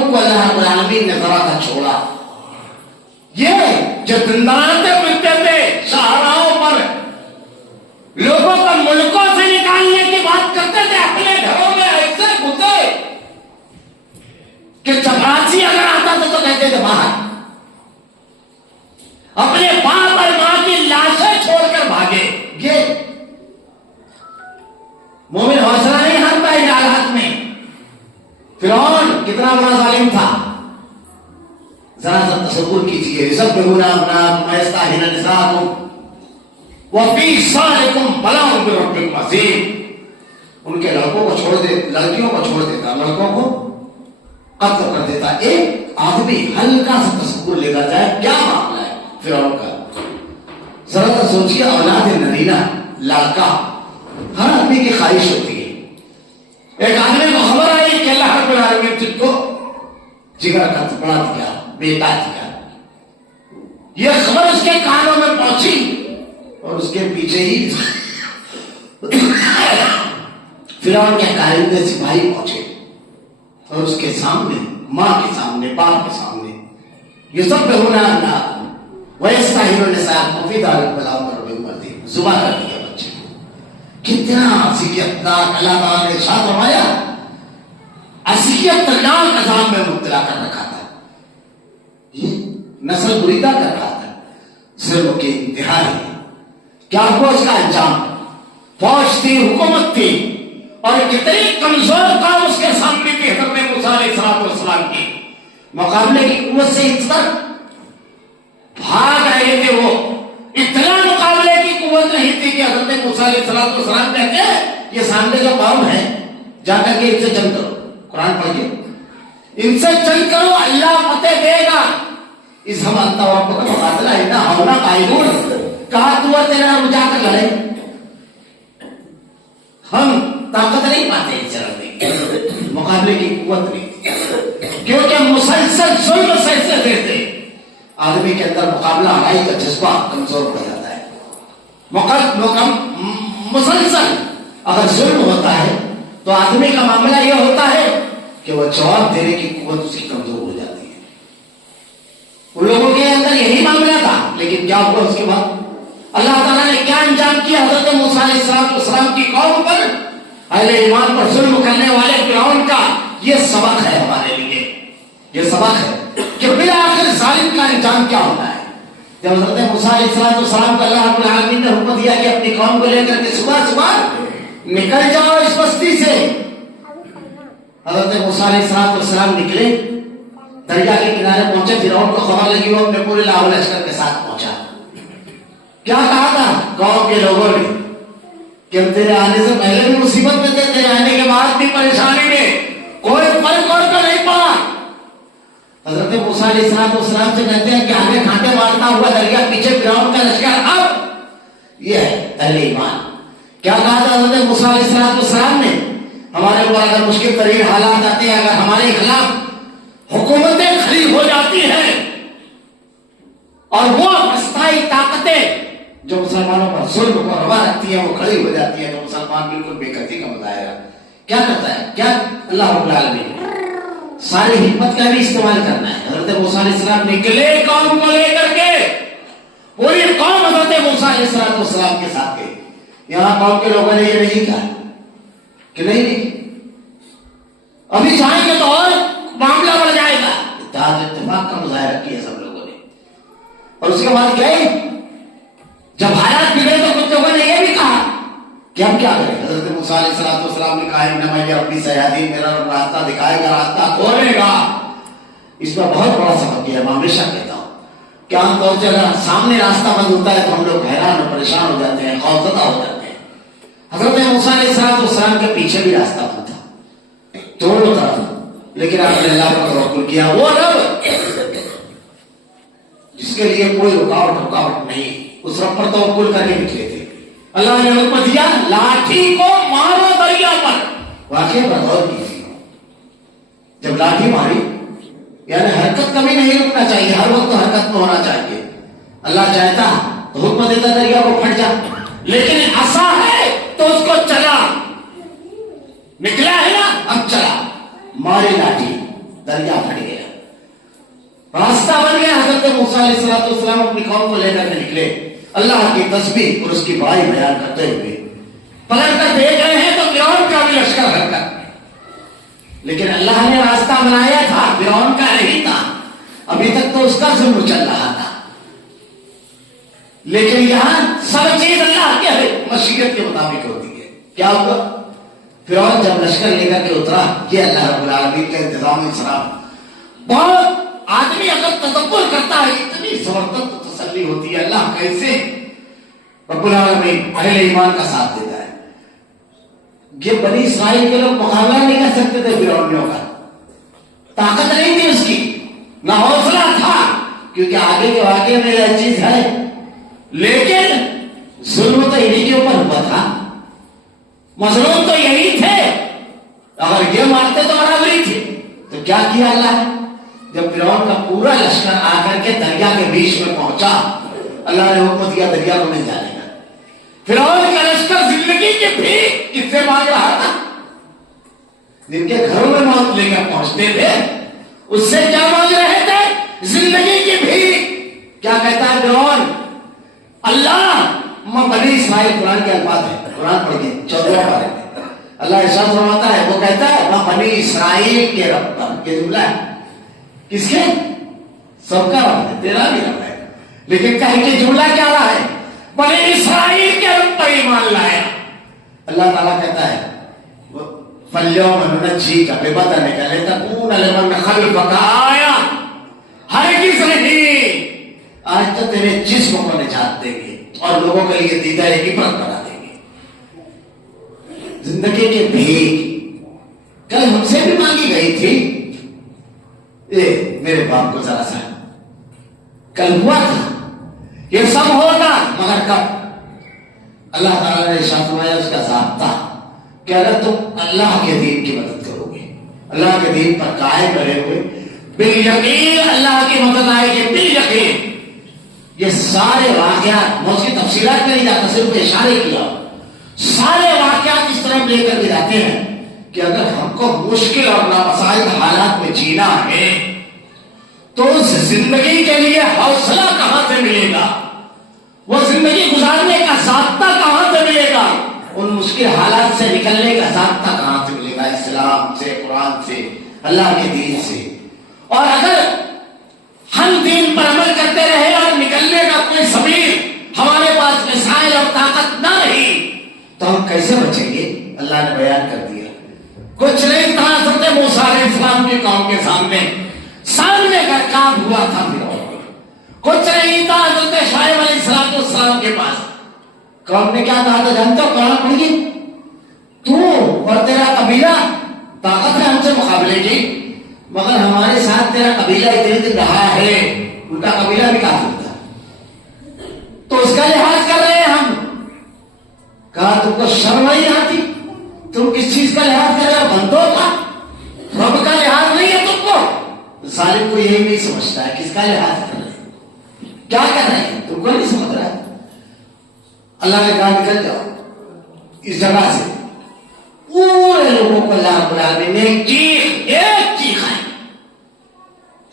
لوگوں کو اللہ رب العالمین نے ذرا تھا چھوڑا. یہ جو دندانتے ملتے تھے شاہراہوں پر لوگوں کو ملکوں سے نکالنے کی بات کرتے تھے، اپنے گھروں میں ایسے گھسے کہ چپراسی اگر آتا تھا تو کہتے تھے باہر. اپنے باپ اور ماں کی لاشیں چھوڑ کر بھاگے. یہ مومن حوصلہ نہیں ہارتا ان حالات میں. فرعون کتنا بڑا ظالم تھا، ذرا سا تصور کیجیے. یسبحون ابناءکم ویستحیون نساءکم وفی صالحکم بلاء بربکم عظیم. ان کے لڑکوں کو چھوڑ دے، لڑکیوں کو چھوڑ دیتا، لڑکوں کو قتل کر دیتا. ایک آدمی ہلکا سا تصور لے کر جائے کیا معاملہ ہے فرعون کا. ذرا سا سوچیے، اولاد نرینہ لڑکا ہر آدمی کی خواہش ہوتی ہے. ایک آدمی کو خبر آئی کہ اللہ رب العالمین تجھ کو جگر کا ٹکڑا دیا، بیٹا دیا. یہ خبر اس کے کانوں میں پہنچی اور اس کے پیچھے ہی فرعون کے قائد سپاہی پہنچے اور اس کے سامنے، ماں کے سامنے، باپ کے سامنے، یسبحون ابناءکم ویستحیون نساءکم وفی ذلک بلاء بربکم عظیم. ذبح کر دیا بچے. کتنا عصیت ناک اللہ تعالیٰ نے ارشاد فرمایا، عصیت ناک عذاب میں مبتلا کر رکھا تھا. یہ نسل بریدہ کر رہا تھا. ظلم کی انتہا ہے. کیا ہوا اس کا انجام؟ فوج تھی، حکومت تھی، اور کتنی کمزور قوم اس کے سامنے تھی حضرت موسیٰ علیہ السلام کی. مقابلے کی قوت سے اس طرح بھاگ رہے تھے وہ. اتنا مقابلے کی قوت نہیں تھی کہ حضرت موسیٰ علیہ السلام کہتے ہیں یہ سامنے جو قوم ہے جا کر کے ان سے جنگ کرو. قرآن پڑھیے، ان سے جنگ کرو، اللہ فتح دے گا. اس ہم انت ربک کا مقابلہ ہے نا ہونا قائمون. کہا تو اور تیرا ہم جا کر لڑیں، ہم طاقت نہیں پاتے ان سے لڑنے، مقابلے کی قوت نہیں، کیونکہ مسلسل ظلم سہتے تھے. آدمی کے اندر مقابلہ لڑائی کا جذبہ کمزور ہو جاتا ہے. مسلسل اگر ظلم ہوتا ہے تو آدمی کا معاملہ یہ ہوتا ہے کہ وہ جواب دینے کی قوت اس کی کمزور ہو جاتی ہے. ان لوگوں کے اندر یہی معاملہ تھا. لیکن کیا ہوا اس کے بعد؟ اللہ تعالیٰ نے کیا انجام کیا حضرت موسیٰ علیہ السلام کی قوم پر، اہل ایمان پر ظلم کرنے والے فرعون کا. یہ سبق ہے ہمارے لیے، یہ سبق ہے کہ بالآخر ظالم کا انجام کیا ہوتا ہے. جب حضرت موسیٰ علیہ السلام کو اللہ رب العالمین نے حکم دیا کہ اپنی قوم کو لے کر کے صبح صبح نکل جاؤ اس بستی سے، حضرت موسیٰ علیہ السلام نکلے، دریا کے کنارے پہنچے. فرعون کو خبر لگی، وہ اپنے پورے لاہور لشکر کے ساتھ پہنچا. کیا کہا تھا قوم کے لوگوں نے کہ ہم تیرے آنے سے پہلے بھی مصیبت میں تھے، تیرے آنے کے بعد بھی پریشانی میں، کوئی فرق اور کا نہیں پڑا. حضرت موسیٰ علیہ السلام سے کہتے ہیں کہ آگے کھانٹے مارتا ہوا دریا، پیچھے فرعون کا لشکر. اب یہ ہے اہل ایمان. کیا کہا تھا حضرت موسیٰ علیہ السلام نے؟ ہمارے اوپر اگر مشکل ترین حالات آتے ہیں، اگر ہمارے خلاف حکومتیں کھڑی ہو جاتی ہیں اور وہ استائی طاقتیں جو مسلمانوں پر ظلم کو روا رکھتی ہیں وہ کھڑی ہو جاتی ہے، تو مسلمان بالکل بے قدری کا مظاہرہ کیا کرتا ہے؟ کیا اللہ رب العالمین ساری حکمت کا بھی استعمال کرنا ہے. حضرت موسیٰ علیہ السلام نکلے قوم کو لے کر کے، پوری قوم حضرت موسیٰ علیہ السلام کے ساتھ گئی. یہاں قوم کے لوگوں نے یہ نہیں کہا کہ نہیں ابھی چاہیں گے تو اور معاملہ بڑھ جائے گا. اتحاد اتفاق کا مظاہرہ کیا سب لوگوں نے. اور اس کے بعد کیا ہے، جب حالات بگڑے تو کچھ لوگوں نے یہ بھی کہا کہ ہم کیا کریں. حضرت موسیٰ علیہ السلام نے کہا انما یہ اپنی سیادی، میرا راستہ دکھائے گا، راستہ کھولے گا. اس میں بہت بڑا سبق ہے. میں ہمیشہ کہتا ہوں کہ عام طور سے اگر سامنے راستہ بند ہوتا ہے تو ہم لوگ حیران اور پریشان ہو جاتے ہیں، خوفزدہ ہو جاتے ہیں. حضرت موسیٰ علیہ السلام کے پیچھے بھی راستہ بند تھا دونوں طرف، لیکن آپ نے اللہ پر توکل کیا. وہ رب جس کے لیے کوئی رکاوٹ نہیں، اس رب پر توکل کر کے نکلے تھے. اللہ نے حکم دیا لاٹھی کو مارو دریا پر. واقعہ پر غور کیجیے، جب لاٹھی ماری یعنی حرکت کبھی نہیں رکنا چاہیے، ہر وقت حرکت میں ہونا چاہیے. اللہ چاہتا تو حکم دیتا دریا کو پھٹ جا، لیکن عصا ہے تو اس کو چلا، نکلا ہے نا اب چلا. ماری لاٹھی، دریا پھٹ گیا، راستہ بن گیا. حضرت موسیٰ علیہ السلام اپنی قوم کو لے کر کے نکلے اللہ کی تسبیح اور اس کی بڑائی بیان کرتے ہوئے. پلٹ کر دیکھ رہے ہیں تو فرعون کا بھی لشکر حرکت، لیکن اللہ نے راستہ بنایا تھا، فرعون کا نہیں تھا. ابھی تک تو اس کا ظلم چل رہا تھا، لیکن یہاں سب چیز اللہ کے مشیت کے مطابق ہوتی ہے. کیا ہوا؟ فرعون جب لشکر لے کر کے اترا، یہ اللہ رب العالمین کا انتظام انصراف. بہت آدمی اگر تدبر کرتا ہے اتنی زبردست تسلی ہوتی ہے اللہ کیسے رب العالمین اہل ایمان کا ساتھ دیتا ہے. یہ بنی اسرائیل کے لوگ مقابلہ نہیں کر سکتے تھے فرعونیوں کا، طاقت نہیں تھی اس کی، نہ حوصلہ تھا، کیونکہ آگے کے واقعے میں یہ چیز ہے. لیکن ظلم تو انہیں کے اوپر ہوا تھا، مظلوم تو یہی تھے. اگر یہ مارتے تو برابری تھی. تو کیا کیا اللہ نے؟ جب فرعون کا پورا لشکر آ کر کے دریا کے بیچ میں پہنچا، اللہ نے حکم دیا دریا کو نہیں جانے کا. فرعون کا لشکر زندگی کی بھیک کس سے مانگ رہا تھا؟ جن کے گھروں میں موت لے کر پہنچتے تھے اس سے کیا مانگ رہے تھے؟ زندگی کی بھیک. کیا کہتا ہے فرعون؟ اللہ بنی اسرائیل، قرآن کے الفاظ ہے، قرآن پڑھیے 14 پارے میں اللہ ارشاد فرماتا ہے، وہ کہتا ہے میں بنی اسرائیل کے رب پر. یہ جملہ ہے کس کے؟ سب کا رب ہے، تیرا بھی رب ہے، لیکن کہیں کہ جملہ کیا رہا ہے؟ بنی اسرائیل کے رب پر ایمان لایا. اللہ تعالیٰ کہتا ہے فَالْيَوْمَ نُنَجِّيكَ بِبَدَنِكَ لِتَكُونَ لِمَنْ خَلْفَكَ آیَةً. ہرگز نہیں، آج تو تیرے جسم کو نجات دیں گے اور لوگوں کے لیے دیدہ عبرت بنا دیں گے. زندگی کے بھیک کل ہم سے بھی مانگی گئی تھی. میرے باپ کو ذرا سا کل ہوا تھا، یہ سب ہوگا، مگر کب؟ اللہ تعالیٰ نے ارشاد فرمایا اس کا ضابطہ کہ اگر تم اللہ کے دین کی مدد کرو گے، اللہ کے دین پر قائم رہے ہوئے، بالیقین اللہ کی مدد آئے گی، بالیقین. یہ سارے واقعات، میں اس کی تفصیلات میں نہیں جاتا، صرف اشارے کیا. سارے واقعات اس طرح لے کر کے جاتے ہیں کہ اگر ہم کو مشکل اور نامساعد حالات میں جینا ہے تو اس زندگی کے لیے حوصلہ کہاں سے ملے گا؟ وہ زندگی گزارنے کا ضابطہ کہاں سے ملے گا؟ ان مشکل حالات سے نکلنے کا ضابطہ کہاں سے ملے گا؟ اسلام سے، قرآن سے، اللہ کے دین سے. اور اگر ہم دین پر عمل کرتے رہے اور نکلنے کا کوئی سبیل ہمارے پاس وسائل اور طاقت نہ رہی تو ہم کیسے بچیں گے؟ اللہ نے بیان کر دیا. کچھ نہیں تھا حضرت موسیٰ علیہ السلام کی قوم کے سامنے کا کام ہوا تھا. کچھ نہیں تھا حضرت شعیب علیہ السلام کے پاس. قوم نے کیا کہا تھا جانتے ہو؟ قرآن پڑھیے، تو اور تیرا قبیلہ طاقت ہے ہم سے مقابلے کی، مگر ہمارے ساتھ تیرا قبیلہ اتنے دن رہا ہے. ان کا قبیلہ بھی کافر تھا تو اس کا لحاظ کر رہے ہیں ہم. کہا تم کو شرم نہیں آتی؟ تم کس چیز کا لحاظ کر رہے ہو؟ بندوں کا، رب کا لحاظ نہیں ہے تم کو. ظالم کو یہی نہیں سمجھتا ہے کس کا لحاظ کر رہے ہیں، کیا کر رہے ہیں، تم کو نہیں سمجھ رہا ہے. اللہ نے کہا نکل جاؤ اس جگہ سے. پورے لوگوں کو اللہ رب العالمین نے ایک چیخ آئی.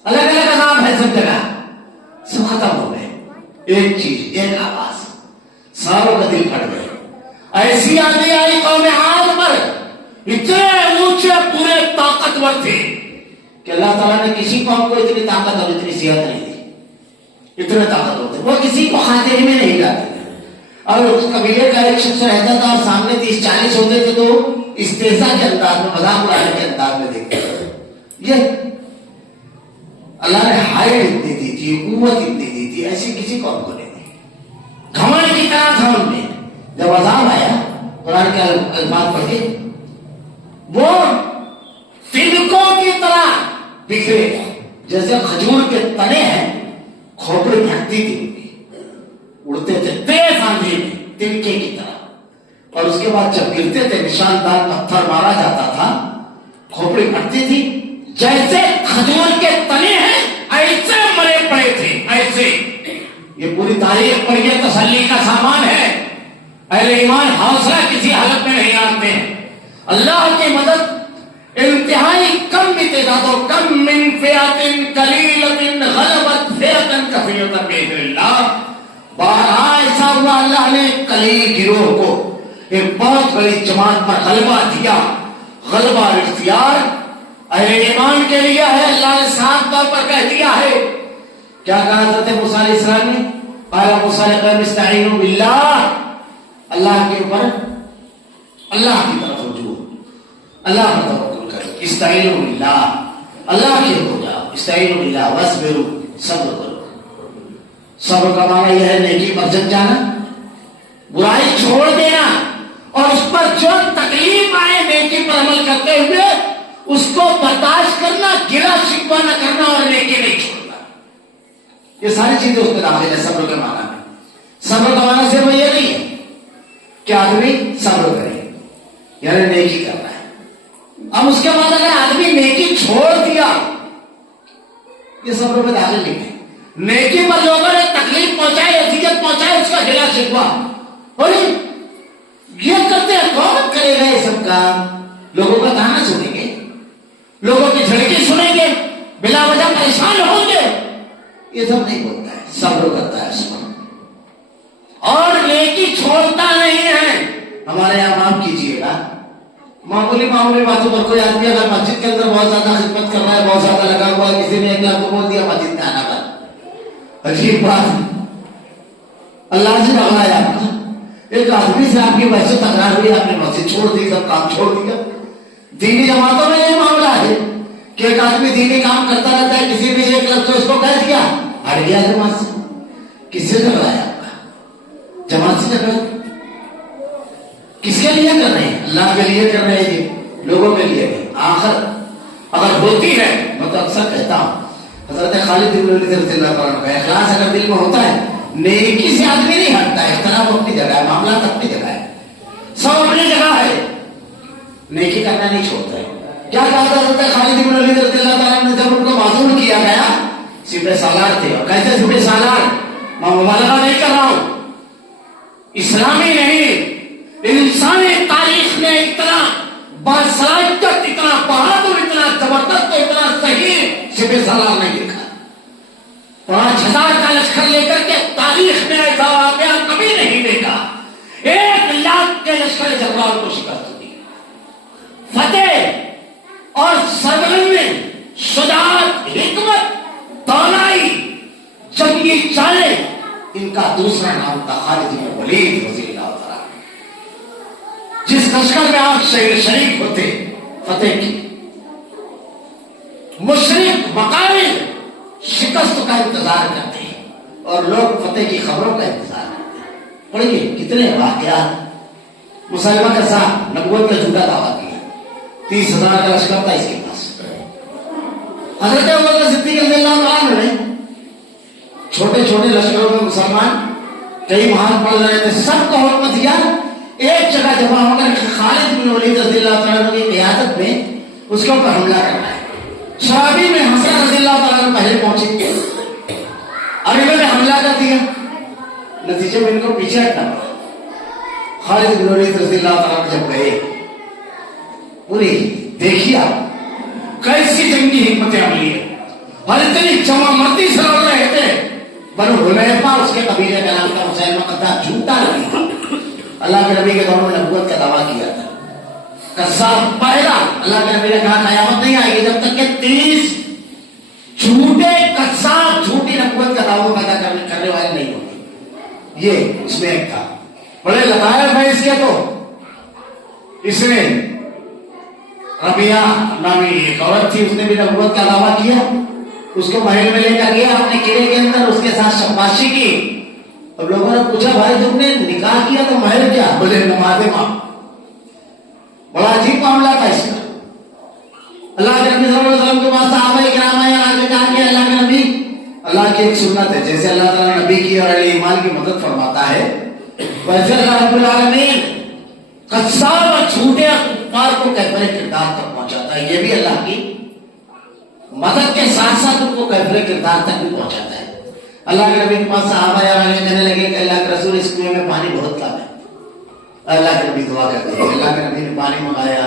الگ الگ عذاب ہے سب جگہ، سب ختم ہو گئے. ایک چیز، ایک آواز، ساروں کا دل پھٹ گئے. ایسی آندھی آئی قوم عاد پر، اتنے اونچے پورے طاقتور تھے کہ اللہ تعالیٰ نے کسی قوم کو اتنی طاقت اور اتنی صحت نہیں دی. اتنے طاقتور تھے، وہ کسی کو خاطر میں نہیں جاتے تھے. اور اس قبیلے کا ایک شخص رہتا تھا اور سامنے 30-40 ہوتے تھے تو استہزاء کے انداز میں، مذاق اڑانے کے انداز میں دیکھتے تھے. یہ اللہ نے ہائٹ اتنی دی تھی، قوت اتنی دی تھی، ایسی کسی قوم کو نہیں دی. گھمنڈ کی طرح تھا ان میں. جب عذاب آیا قرآن کے الفاظ پڑھے، وہ تنکوں کی طرح بکھرے، جیسے کھجور کے تنے ہیں، کھوپڑی پھٹتی تھی، اڑتے تھے تیز آندھی میں تنکے کی طرح. اور اس کے بعد جب گرتے تھے نشاندار پتھر مارا جاتا تھا، کھوپڑی پھٹتی تھی. جیسے کھجور کے تنے ہیں ایسے مرے پڑے تھے، ایسے. یہ پوری تاریخ پر یہ تسلی کا سامان ہے. اہل ایمان حوصلہ کسی حالت میں نہیں آتے ہیں. اللہ کی مدد انتہائی کم بھی تعداد کم من فئۃ قلیلۃ غلبت فئۃ کثیرۃ باذن اللہ. بارہا ایسا ہوا اللہ نے قلیل گروہ کو ایک بہت بڑی جماعت پر غلبہ دیا. غلبہ اختیار اہل ایمان کے لیے ہے. اللہ نے صاف طور پر کہہ دیا ہے. کیا کہا حضرت موسیٰ علیہ السلام نے؟ قال موسیٰ لقد استعینوا باللہ، اللہ کے اوپر اللہ کی طرف رجوع، اللہ پر توکل کرو. استعینوا باللہ، اللہ کے ہو جاؤ. استعینوا باللہ واصبروا، صبر کرو. صبر کا معنی یہ ہے نیکی پر جم جانا، برائی چھوڑ دینا، اور اس پر جو تکلیف آئے نیکی پر عمل کرتے ہوئے اس کو برداشت کرنا، گلا شکوہ نہ کرنا اور نیکی نہیں چھوڑنا. یہ ساری چیزیں اس میں داخل ہے صبر کے معنی میں. صبر کا معنی صرف یہ نہیں ہے کہ آدمی صبر کرے یعنی نیکی کرنا ہے. اب اس کے بعد اگر آدمی نیکی چھوڑ دیا، یہ صبر میں داخل نہیں ہے. نیکی پر لوگوں نے تکلیف پہنچائی، اذیت پہنچائی، اس کا گلا شکوہ، اور یہ کرتے ہیں. کون کرے گا یہ سب کام؟ لوگوں کا کہنا سنیں گے، لوگوں کی جھڑکی سنیں گے، بلا وجہ پریشان ہوں گے. یہ سب نہیں بولتا ہے، صبر کرتا ہے صبر، اور نیکی چھوڑتا نہیں ہے. ہمارے یہاں معاف کیجیے گا، معمولی باتوں پر کوئی آدمی اگر مسجد کے اندر بہت زیادہ خدمت کر رہا ہے، بہت زیادہ لگا ہوا ہے، کسی نے 1 لاکھ کو بول دیا مسجد میں آنا بند. عجیب بات، اللہ سے بغایا. ایک آدمی سے آپ کی وجہ سے تکرار ہوئی، آپ نے مسجد چھوڑ دی، سب کام چھوڑ دیا. دینی جماعتوں میں یہ معاملہ ہے کہ ایک آدمی دینی کام کرتا رہتا ہے، کسی نے ایک لفظ اس کو کہہ دیا، ہٹ گیا جماعت سے. کس سے ٹکرایا؟ آپ کا جماعت سے ٹکرا. کس کے لیے کر رہے ہیں؟ اللہ کے لیے کر رہے ہیں، لوگوں کے لیے نہیں. آخر اگر ہوتی ہے، میں تو اکثر کہتا ہوں، حضرت خالد بن ولید رضی اللہ عنہ کا اخلاص اگر دل میں ہوتا ہے، نیکی سے آدمی نہیں ہٹتا ہے. اختلاف اپنی جگہ ہے، معاملات اپنی جگہ ہے، سب اپنی جگہ ہے، نیکی کرنا نہیں چھوڑتا ہے. کیا کہا تھا حضرت خالد بن ولید رضی اللہ عنہ نے جب ان کو معذور کیا گیا؟ سپہ سالار تھے، اور کہتے سپہ سالار، میں مبالغہ نہیں کر رہا ہوں، اسلامی نہیں، انسانی تاریخ میں اتنا باصلاحیت، اتنا بہادر، اتنا زبردست، اتنا صحیح سپہ سالار نہیں دیکھا. 5000 کا لشکر لے کر کے تاریخ میں ایسا واقعہ کبھی نہیں دیکھا. 1 لاکھ کے لشکر جبار کو شکست دی. فتح اور سرگرمی، شجاعت، حکمت، دانائی، جنگی چالیں، ان کا دوسرا نام تھا خالد بن ولید رضی اللہ تعالیٰ. جس لشکر میں آپ شریک ہوتے فتح کی، مشرک مقابل شکست کا انتظار کرتے ہیں اور لوگ فتح کی خبروں کا انتظار کرتے ہیں. پڑھیے کتنے واقعات. مسلمہ کا ساتھ نبوت کا جھوٹا دعویٰ کیا، 30,000 کا لشکر تھا اس کے پاس. حضرت عمر صدیق رضی اللہ عنہ نے چھوٹے چھوٹے لشکروں میں مسلمان کئی محال پڑ رہے تھے، سب کو حکم دیا ایک جگہ جمع ہو کر خالد بن ولید رضی اللہ عنہ کی قیادت میں اس کے اوپر حملہ کرنا ہے. شرابی میں حسن رضی اللہ تعالیٰ پہلے پہنچے اور انہوں نے حملہ کر دیا. نتیجے میں ان کو پیچھے ہٹنا پڑا. خالد بن ولید رضی اللہ تعالیٰ جب گئے، پوری دیکھیے آپ کیسی جنگی حکمت عملی ہے، اور اتنی جمع مرتی سے لڑ رہے تھے. بنو حلیفہ اس کے قبیلے کا نام تھا، حسین مقدار جھوٹا نبی تھا، اللہ کے نبی کے دور میں نبوت کا دعویٰ کیا تھا. قصاب پہلا، اللہ کے نبی نے کہا قیامت نہیں آئے گی جب تک کہ 30 جھوٹے قصاب جھوٹی نبوت کا دعویٰ پیدا کرنے والے نہیں ہوتے. یہ اس میں ایک تھا. بڑے لطائف ہے اس کے. تو اس نے ربیہ نامی ایک عورت تھی، اس نے بھی نبوت کا دعویٰ کیا. اس کو محل میں لے کر گیا اپنے قلعے کے اندر، اس کے ساتھ شباشی کی. اب لوگوں نے پوچھا بھائی تم نے نکاح کیا تو محل کیا؟ بولے نماز ماں. بڑا عجیب معاملہ تھا اس کا. اللہ کے نبی صلی اللہ علیہ وسلم کے پاس صحابہ کرام آئے اور نے کہا کہ اللہ کے نبی، اللہ کی ایک سنت ہے، جیسے اللہ تعالیٰ نبی کی اور اہل ایمان کی مدد فرماتا ہے، ویسے اللہ رب العالمین قصاب اور جھوٹے کفار کو کیفر کردار تک پہنچاتا ہے. یہ بھی اللہ کی مدد کے ساتھ ساتھ ان کو کیفر کردار تک بھی پہنچاتا ہے. اللہ کے نبی کے پاس صحابہ کہنے لگے کہ اللہ کے رسول اس کنویں میں پانی بہت کم ہے. اللہ کے نبی دعا کرتے ہیں. اللہ کے نبی نے پانی منگایا،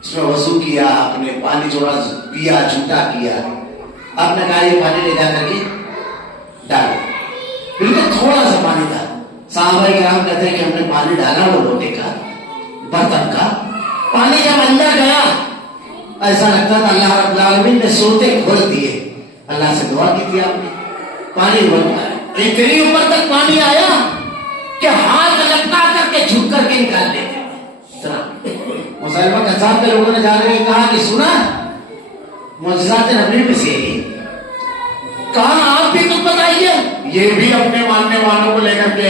اس میں وضو کیا آپ نے, پانی تھوڑا پیا, جھوٹا کیا, آپ نے کہا یہ پانی لے جا کر کے ڈالو, بالکل تھوڑا سا پانی تھا. صحابہ کرام کہتے ہیں کہ ہم نے پانی ڈالا وہ لوٹے کا برتن کا, پانی جب اندر گیا ایسا لگتا تھا اللہ رب العالمین نے سوتے کھول دیے. اللہ سے دعا کی تھی آپ نے, پانی بڑھتا ہے, اتنی اوپر تک پانی آیا کہ ہاتھ لٹکا کر کے جھک کر کے نکال لیتے. مسلمہ کذاب کے لوگوں نے جا کر کہا کہ سنا معجزات نبی میں سے کہا آپ بھی تم بتائیے. یہ بھی اپنے ماننے والوں کو لے کر کے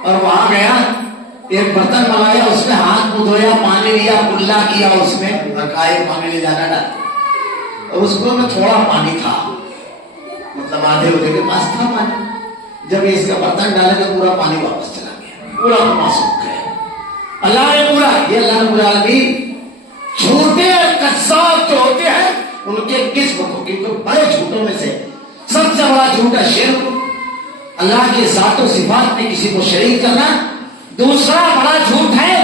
اور وہاں گیا, ایک برتن منگایا, اس میں ہاتھ منہ دھویا, پانی لیا, کلا کیا اس میں, اور کہا یہ پانی لے جانا ڈال. اور اس کو میں تھوڑا پانی تھا, مطلب آدھے ہوتے کے پاس تھا پانی. جب اس کا برتن ڈالے تو پورا پانی واپس چلا گیا, پورا معصوم گیا. اللہ نے پورا یہ اللہ رب العالمین جھوٹے قصاب جو ہوتے ہیں ان کے قسم کو, کیونکہ بڑے جھوٹوں میں سے سب سے بڑا جھوٹا شرک, اللہ کے ذات و صفات میں کسی کو شریک کرنا. دوسرا بڑا جھوٹ ہے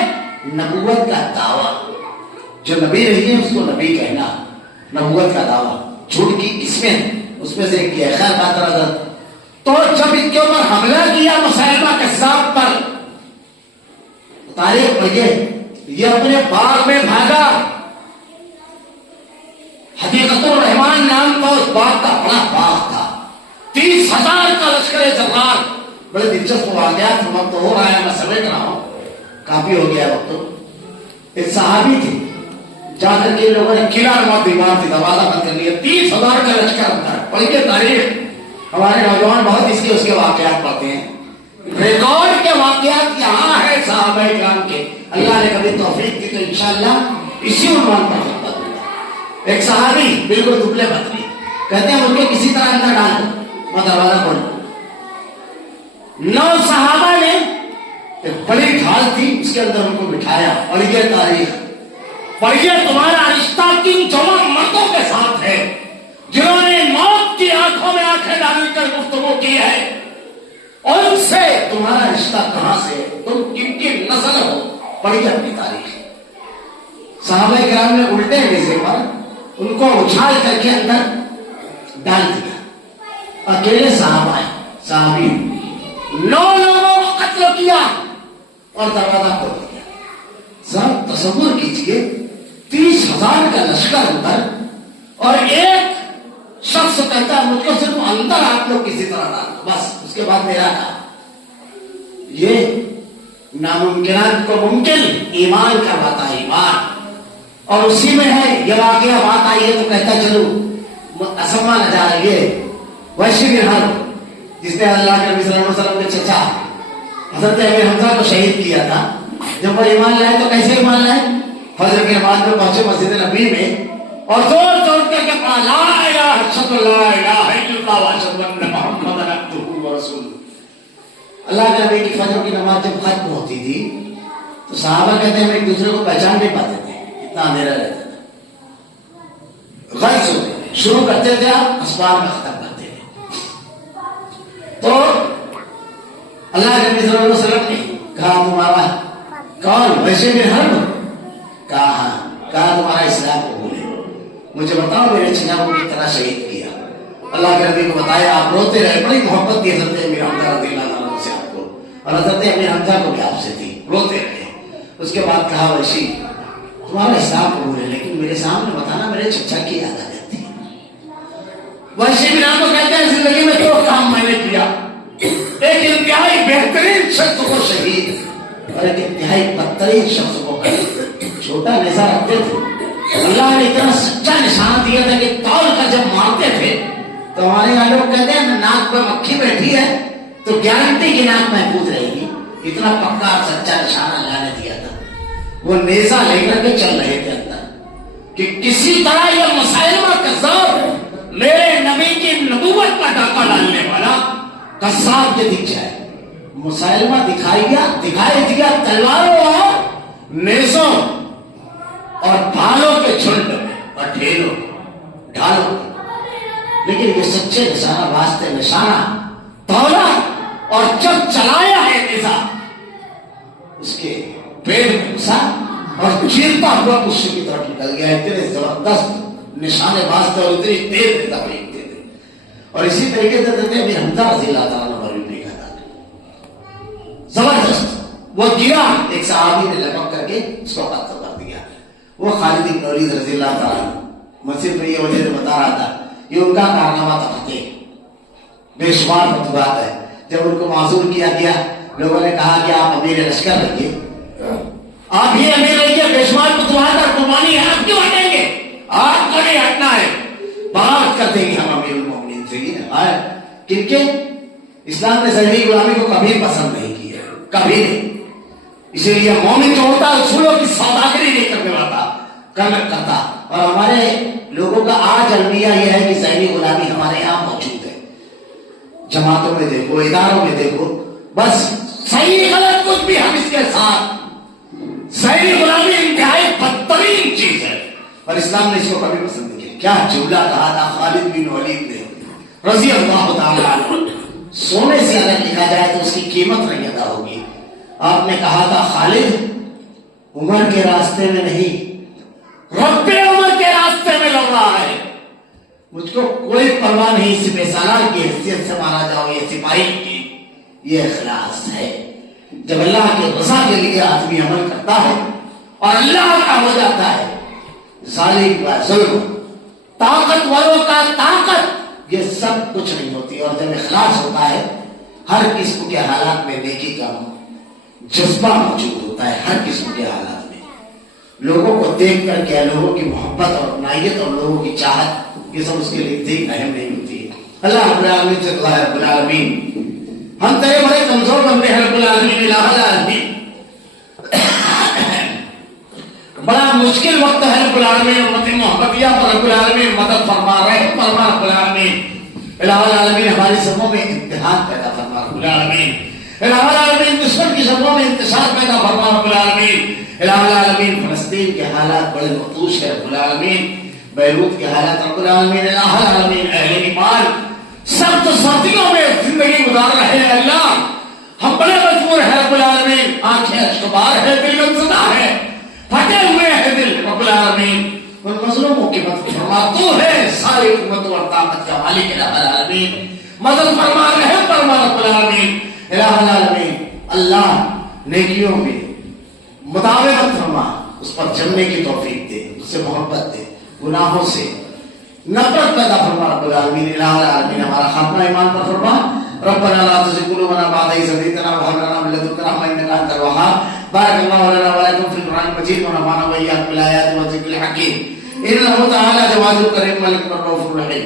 نبوت کا دعویٰ, جو نبی رہی ہے اس کو نبی کہنا, نبوت کا دعویٰ. جھوٹ کی قسمیں اس میں سے ایک ہے. خیر بات حضرت, تو جب ان کے اوپر حملہ کیا مسلمہ کذاب پر, تاریخ پڑھیے, یہ اپنے باغ میں بھاگا. حدیقۃ الرحمان نام کا اس باغ کا بڑا باغ تھا, 30,000 کا لشکر زرار. بڑے دلچسپ واقعات وقت ہو رہا ہے, میں سمجھ رہا ہوں, کافی ہو گیا وقت. ایک صحابی تھی, جا کر کے لوگوں نے قلعہ نما دیوار تھی, دروازہ بند کر لیا, 30,000 کا لشکر اندر. پڑھیے تاریخ, ہمارے نوجوان بہت اس کے واقعات پڑھتے ہیں. ریکارڈ کے واقعات یہاں ہے صحابہ کرام کے. اللہ نے کبھی توفیق دی تو انشاءاللہ اسی عنوان پر خطبہ دوں گا. ایک صحابی بالکل دبلے پتلے, کہتے ہیں ان کو کسی طرح اندر ڈال دو, وہ دروازہ کھول دو. 9 صحابہ نے ایک بڑی ڈھال تھی, اس کے اندر ان کو بٹھایا. اور یہ تاریخ پڑھیے, تمہارا رشتہ کن جوان مردوں کے ساتھ ہے جنہوں نے موت کی آنکھوں میں آنکھیں ڈال کر گفتگو کی ہے. ان سے تمہارا رشتہ کہاں سے ہے, تم کن کی نسل ہو. پڑھیے اپنی تاریخ. صحابہ کرام نے الٹے ویسے پر ان کو اچھال کر کے اندر ڈال دیا. اکیلے صحابہ ہیں, صحابی 9 لوگوں کو قتل کیا اور دروازہ کھول دیا. سب تصور کیجئے, 30,000 کا لشکر اندر, اور ایک شخص کہتا ہے مجھ کو صرف اندر آپ لوگ کسی طرح ڈال دو, بس اس کے بعد میرا کام. یہ ناممکنات کو ممکن ایمان کرواتا ہے, ایمان. اور اسی میں ہے یہ واقعہ, بات آئی ہے تو کہتا چلو اسما نہ جا رہی ہے. ویشی بن حرب, جس نے اللہ کے نبی صلی اللہ علیہ وسلم کے چچا حضرت امیر حمزہ کو شہید کیا تھا, جب وہ ایمان لائے تو کیسے ایمان لائے؟ فجر کے نماز میں پہنچے مسجد نبی میں اور زور زور کر کے پڑھا لا الہ اشہد لا الہ الا اللہ واشہد ان محمدا عبدہ ورسولہ. اللہ کے نبی کی فجر کی نماز جب ختم ہوتی تھی تو صحابہ کہتے ہیں ہم ایک دوسرے کو پہچان نہیں پاتے تھے, اتنا اندھیرا رہتا تھا. غرض ہوتے تھے, شروع کرتے تھے آپ, اسباب میں ختم کرتے تھے. تو اللہ کے نبی صلی اللہ علیہ وسلم نے کہا تمہارا کون؟ ویسے بن حرب. کہا تمہارا اسلام قبول ہے, مجھے بتاؤ میرے چچا کو کس طرح شہید کیا. اللہ کے نبی کو بتایا, آپ روتے رہے. بڑی محبت تھی حضرت امیر حمزہ رضی اللہ عنہ سے آپ کو, اور حضرت امیر حمزہ کو بھی آپ سے تھی, روتے رہے. اس کے بعد کہا ویشی تمہارا اسلام قبول ہے لیکن میرے سامنے بتانا میرے چچا کی یاد آ جاتی. ویشی بن حرب کو کہتے ہیں زندگی میں 2 کام میں نے کیا, ایک انتہائی بہترین شخص کو شہید اور ایک انتہائی بدترین شخص کو قتل. چھوٹا نیزہ رکھتے تھے, اللہ نے اتنا سچا نشان دیا تھا کہ تول کر جب مارتے تھے تو ہمارے یہاں لوگ کہتے ہیں ناک پہ مکھی بیٹھی ہے تو گارنٹی کی ناک محفوظ رہے گی. اتنا پکا اور سچا نشان اللہ نے دیا تھا. وہ نیزہ لے کر کے چل رہے تھے اندر کہ کسی طرح یہ مسلمہ کذاب میرے نبی کی نبوت کا ڈاکہ ڈالنے والا کذاب کے دکھ جائے. مسلمہ دکھائی دیا تلواروں اور نیزوں اور بھالوں کے جھنڈ میں اور ڈھالوں میں, لیکن یہ سچے نشانہ واسطے نشانہ تولا اور جب چلایا ہے نیزہ اس کے پیٹ میں گھسا اور چیرتا ہوا غصے کی طرف نکل گیا. اتنے زبردست نشانے باز تھے اور اتنی تیز تحریک تھے. اور اسی طریقے سے کہتے ہیں حمزہ رضی اللہ تعالیٰ عنہ نہیں کہتا زبردست. وہ گرا, ایک صحابی نے لپک کر کے اس کو قتل کر دیا. وہ خالد بن ولید رضی اللہ تعالیٰ مسجد میں یہ وجہ بتا رہا تھا, یہ ان کا کارنامہ تھا فتح, بے شمار فتوحات ہے. جب ان کو معذور کیا گیا, لوگوں نے کہا کہ آپ امیر لشکر رکھیے, آپ ہی امیر رکھیے, بے شمار فتوحات اور قربانی ہے, آپ کیوں ہٹیں گے؟ آپ کو نہیں ہٹنا ہے, بات کر دیں گے ہم امیر المومنین سے. کیونکہ اسلام نے ذہنی غلامی کو کبھی پسند نہیں کیا, کبھی نہیں. اسی لیے مومن جو ہوتا ہے اصولوں کی سوداگری نہیں کرنے والا کرتا. اور ہمارے لوگوں کا آج المیہ یہ ہے کہ ذہنی غلامی ہمارے یہاں موجود ہے. جماعتوں میں دیکھو, اداروں میں دیکھو, بس صحیح غلط کچھ بھی ہم اس کے ساتھ. ذہنی غلامی انتہائی بدترین چیز ہے اور اسلام نے اس کو کبھی پسند نہیں کیا. کیا جملہ کہا تھا خالد بن ولید نے رضی اللہ تعالیٰ عنہ, سونے سے اگر لکھا جائے تو اس کی قیمت نہیں ادا ہوگی. آپ نے کہا تھا خالد عمر کے راستے میں نہیں, رب عمر کے راستے میں لڑ رہا ہے. مجھ کو کوئی پرواہ نہیں سپہ سالار کی حیثیت سے مارا جاؤ, یہ سپاہی کی, یہ اخلاص ہے. جب اللہ کے رضا کے لیے آدمی عمل کرتا ہے اور اللہ کا ہو جاتا ہے, ظالم کا ظلم, طاقتوروں کا طاقت, یہ سب کچھ نہیں ہوتی. اور جب اخلاص ہوتا ہے ہر قسم کے حالات میں نیکی کا جذبہ موجود ہوتا ہے. ہر قسم کے حالات میں لوگوں کو دیکھ کر کے لوگوں کی محبت اور عنایت اور لوگوں کی چاہت, یہ سب اس کے لیے اتنی اہم نہیں ہوتی ہے. اللہ رب العالمین سے دعا ہے, رب العالمین ہم تیرے بڑے کمزور بندے ہیں, رب العالمین الہ العالمین بڑا مشکل وقت ہے رب العالمین امت محمدیہ پر, رب العالمین مدد فرما, رحم فرما رب العالمین. الہ العالمین ہماری سبوں میں امتحان پیدا فرما رب العالمین. الہ العالمین دشمن کی سبوں میں انتشار پیدا فرما رب العالمین. الہ العالمین فلسطین کے حالات بڑے مطوش ہے رب العالمین, بیروت کے حالات رب العالمین. الہ العالمین اہل ایمان سخت سردیوں میں زندگی گزار رہے ہیں, اللہ ہم بڑے مجبور ہیں رب العالمین, آنکھیں اشکبار ہے, دل گمزدہ ہے, پھٹے ہوئے ہیں دل رب العالمین. ان مظلوموں کی مدد فرما, تو ہے ساری قوت اور طاقت کا مالک الہ العالمین, مدد فرما, رحم فرما رب العالمین. الہ العالمین اللہ نیکیوں میں مطابقت فرما, اس پر چلنے کی توفیق دے, اس سے محبت دے, گناہوں سے نفرت پیدا فرما رب العالمین. الہ العالمین ہمارا خاتمہ ایمان پر فرما. ربنا لا تزغ قلوبنا بعد إذ هديتنا وهب لنا من لدنك رحمة إنك أنت الوهاب. بارك الله لنا ولكم في القرآن المجيد ونفعنا وإياكم بالآيات والذكر الحكيم. إنه تعالى جواد كريم ملك الرؤوف الرحيم.